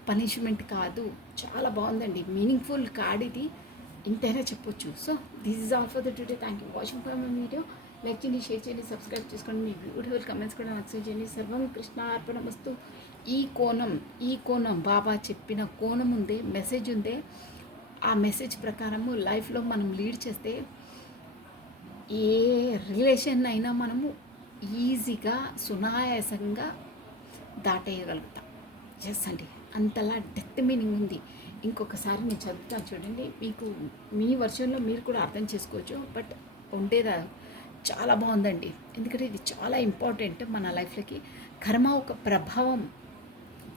పనిష్మెంట్ కాదు. చాలా బాగుందండి, మీనింగ్ఫుల్ కార్డ్ ఇది, ఇంతైనా చెప్పొచ్చు. So this is all for the today. Thank you watching for my video. Like చేయండి, షేర్ చేయండి, సబ్స్క్రైబ్ చేసుకోండి. మీ బ్యూటిఫుల్ కమెంట్స్ కూడా యాక్సెప్ట్ చేయండి. సర్వం కృష్ణ అర్పణమస్తు. ఈ కోణం బాబా చెప్పిన కోణం ఉందే, మెసేజ్ ఉందే, ఆ మెసేజ్ ప్రకారము లైఫ్లో మనం లీడ్ చేస్తే ఏ రిలేషన్ అయినా మనము ఈజీగా సునాయాసంగా దాటేయగలుగుతాం. ఎస్ అండి, అంతలా డెప్త్ మీనింగ్ ఉంది. ఇంకొకసారి నేను చదువుతాను చూడండి, మీకు మీ వర్షన్లో మీరు కూడా అర్థం చేసుకోవచ్చు. బట్ ఉండేదా చాలా బాగుందండి, ఎందుకంటే ఇది చాలా ఇంపార్టెంట్ మన లైఫ్లోకి. కర్మ ఒక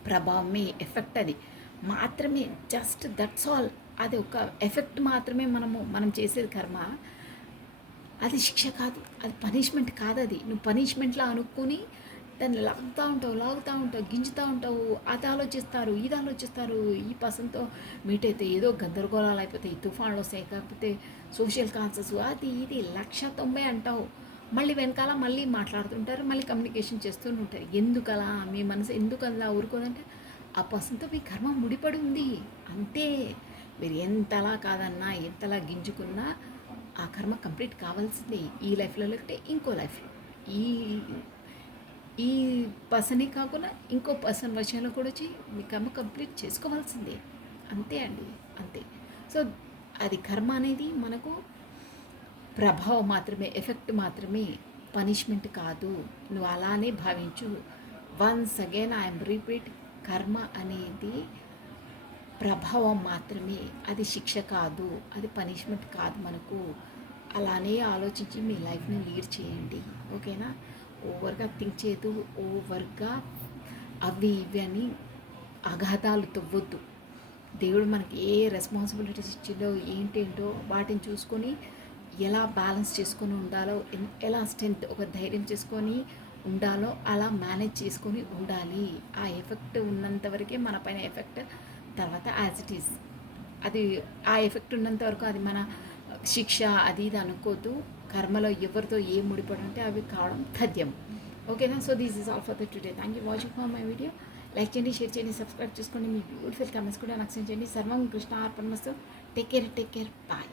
ప్రభావమే, ఎఫెక్ట్ అది మాత్రమే, జస్ట్ దట్స్ ఆల్. అది ఒక ఎఫెక్ట్ మాత్రమే. మనం చేసేది కర్మ, అది శిక్ష కాదు, అది పనిష్మెంట్ కాదు. అది నువ్వు పనిష్మెంట్లో అనుకుని దాన్ని లాగుతూ ఉంటావు, గింజుతూ ఉంటావు. అది ఆలోచిస్తారు, ఇది ఆలోచిస్తారు. ఈ పర్సన్తో మీట్ అయితే ఏదో గందరగోళాలు అయిపోతాయి, తుఫాన్లు వస్తాయి, కాకపోతే సోషల్ కాన్సెస్ అది ఇది 190 అంటావు. మళ్ళీ వెనకాల మళ్ళీ మాట్లాడుతుంటారు, మళ్ళీ కమ్యూనికేషన్ చేస్తూ ఉంటారు. ఎందుకలా మీ మనసు ఎందుకు అలా ఊరుకోదంటే ఆ పర్సన్తో మీ కర్మ ముడిపడి ఉంది అంతే. మీరు ఎంతలా కాదన్నా ఎంతలా గింజుకున్నా ఆ కర్మ కంప్లీట్ కావాల్సిందే. ఈ లైఫ్లో లేకపోతే ఇంకో లైఫ్లో, ఈ ఈ పర్సనే కాకుండా ఇంకో పర్సన్ విషయంలో కూడా వచ్చి మీ కర్మ కంప్లీట్ చేసుకోవాల్సిందే. అంతే అండి, అంతే. సో అది కర్మ అనేది మనకు ప్రభావం మాత్రమే, ఎఫెక్ట్ మాత్రమే, పనిష్మెంట్ కాదు. నువ్వు అలానే భావించు. వన్స్ అగైన్ ఐఎమ్ రిపీట్, కర్మ అనేది ప్రభావం మాత్రమే, అది శిక్ష కాదు, అది పనిష్మెంట్ కాదు మనకు. అలానే ఆలోచించి మీ లైఫ్ని లీడ్ చేయండి, ఓకేనా? ఓవర్గా థింక్ చేయదు, ఓవర్గా అవి ఇవి అని అగాధాలు తవ్వొద్దు. దేవుడు మనకి ఏ రెస్పాన్సిబిలిటీస్ ఇచ్చిందో ఏంటేంటో వాటిని చూసుకొని ఎలా బ్యాలెన్స్ చేసుకొని ఉండాలో, ఎలా స్ట్రెంత్ ఒక ధైర్యం చేసుకొని ఉండాలో అలా మేనేజ్ చేసుకొని ఉండాలి. ఆ ఎఫెక్ట్ ఉన్నంత వరకే మన పైన ఎఫెక్ట్, తర్వాత యాజ్ ఇట్ ఈస్ అది ఆ ఎఫెక్ట్ ఉన్నంత వరకు అది మన శిక్ష అది ఇది అనుకోద్దు. కర్మలో ఎవరితో ఏం ముడిపడి ఉంటే అవి కావడం తథ్యం, ఓకేనా? So this is all for the today. Thank you watching for my video. Like చేయండి, షేర్ చేయండి, సబ్స్క్రైబ్ చేసుకోండి. మీ బ్యూటిఫుల్ కమెంట్స్ కూడా నాకు సెండ్ చేయండి. సర్వం కృష్ణ అర్పణమస్తు. Take care, bye.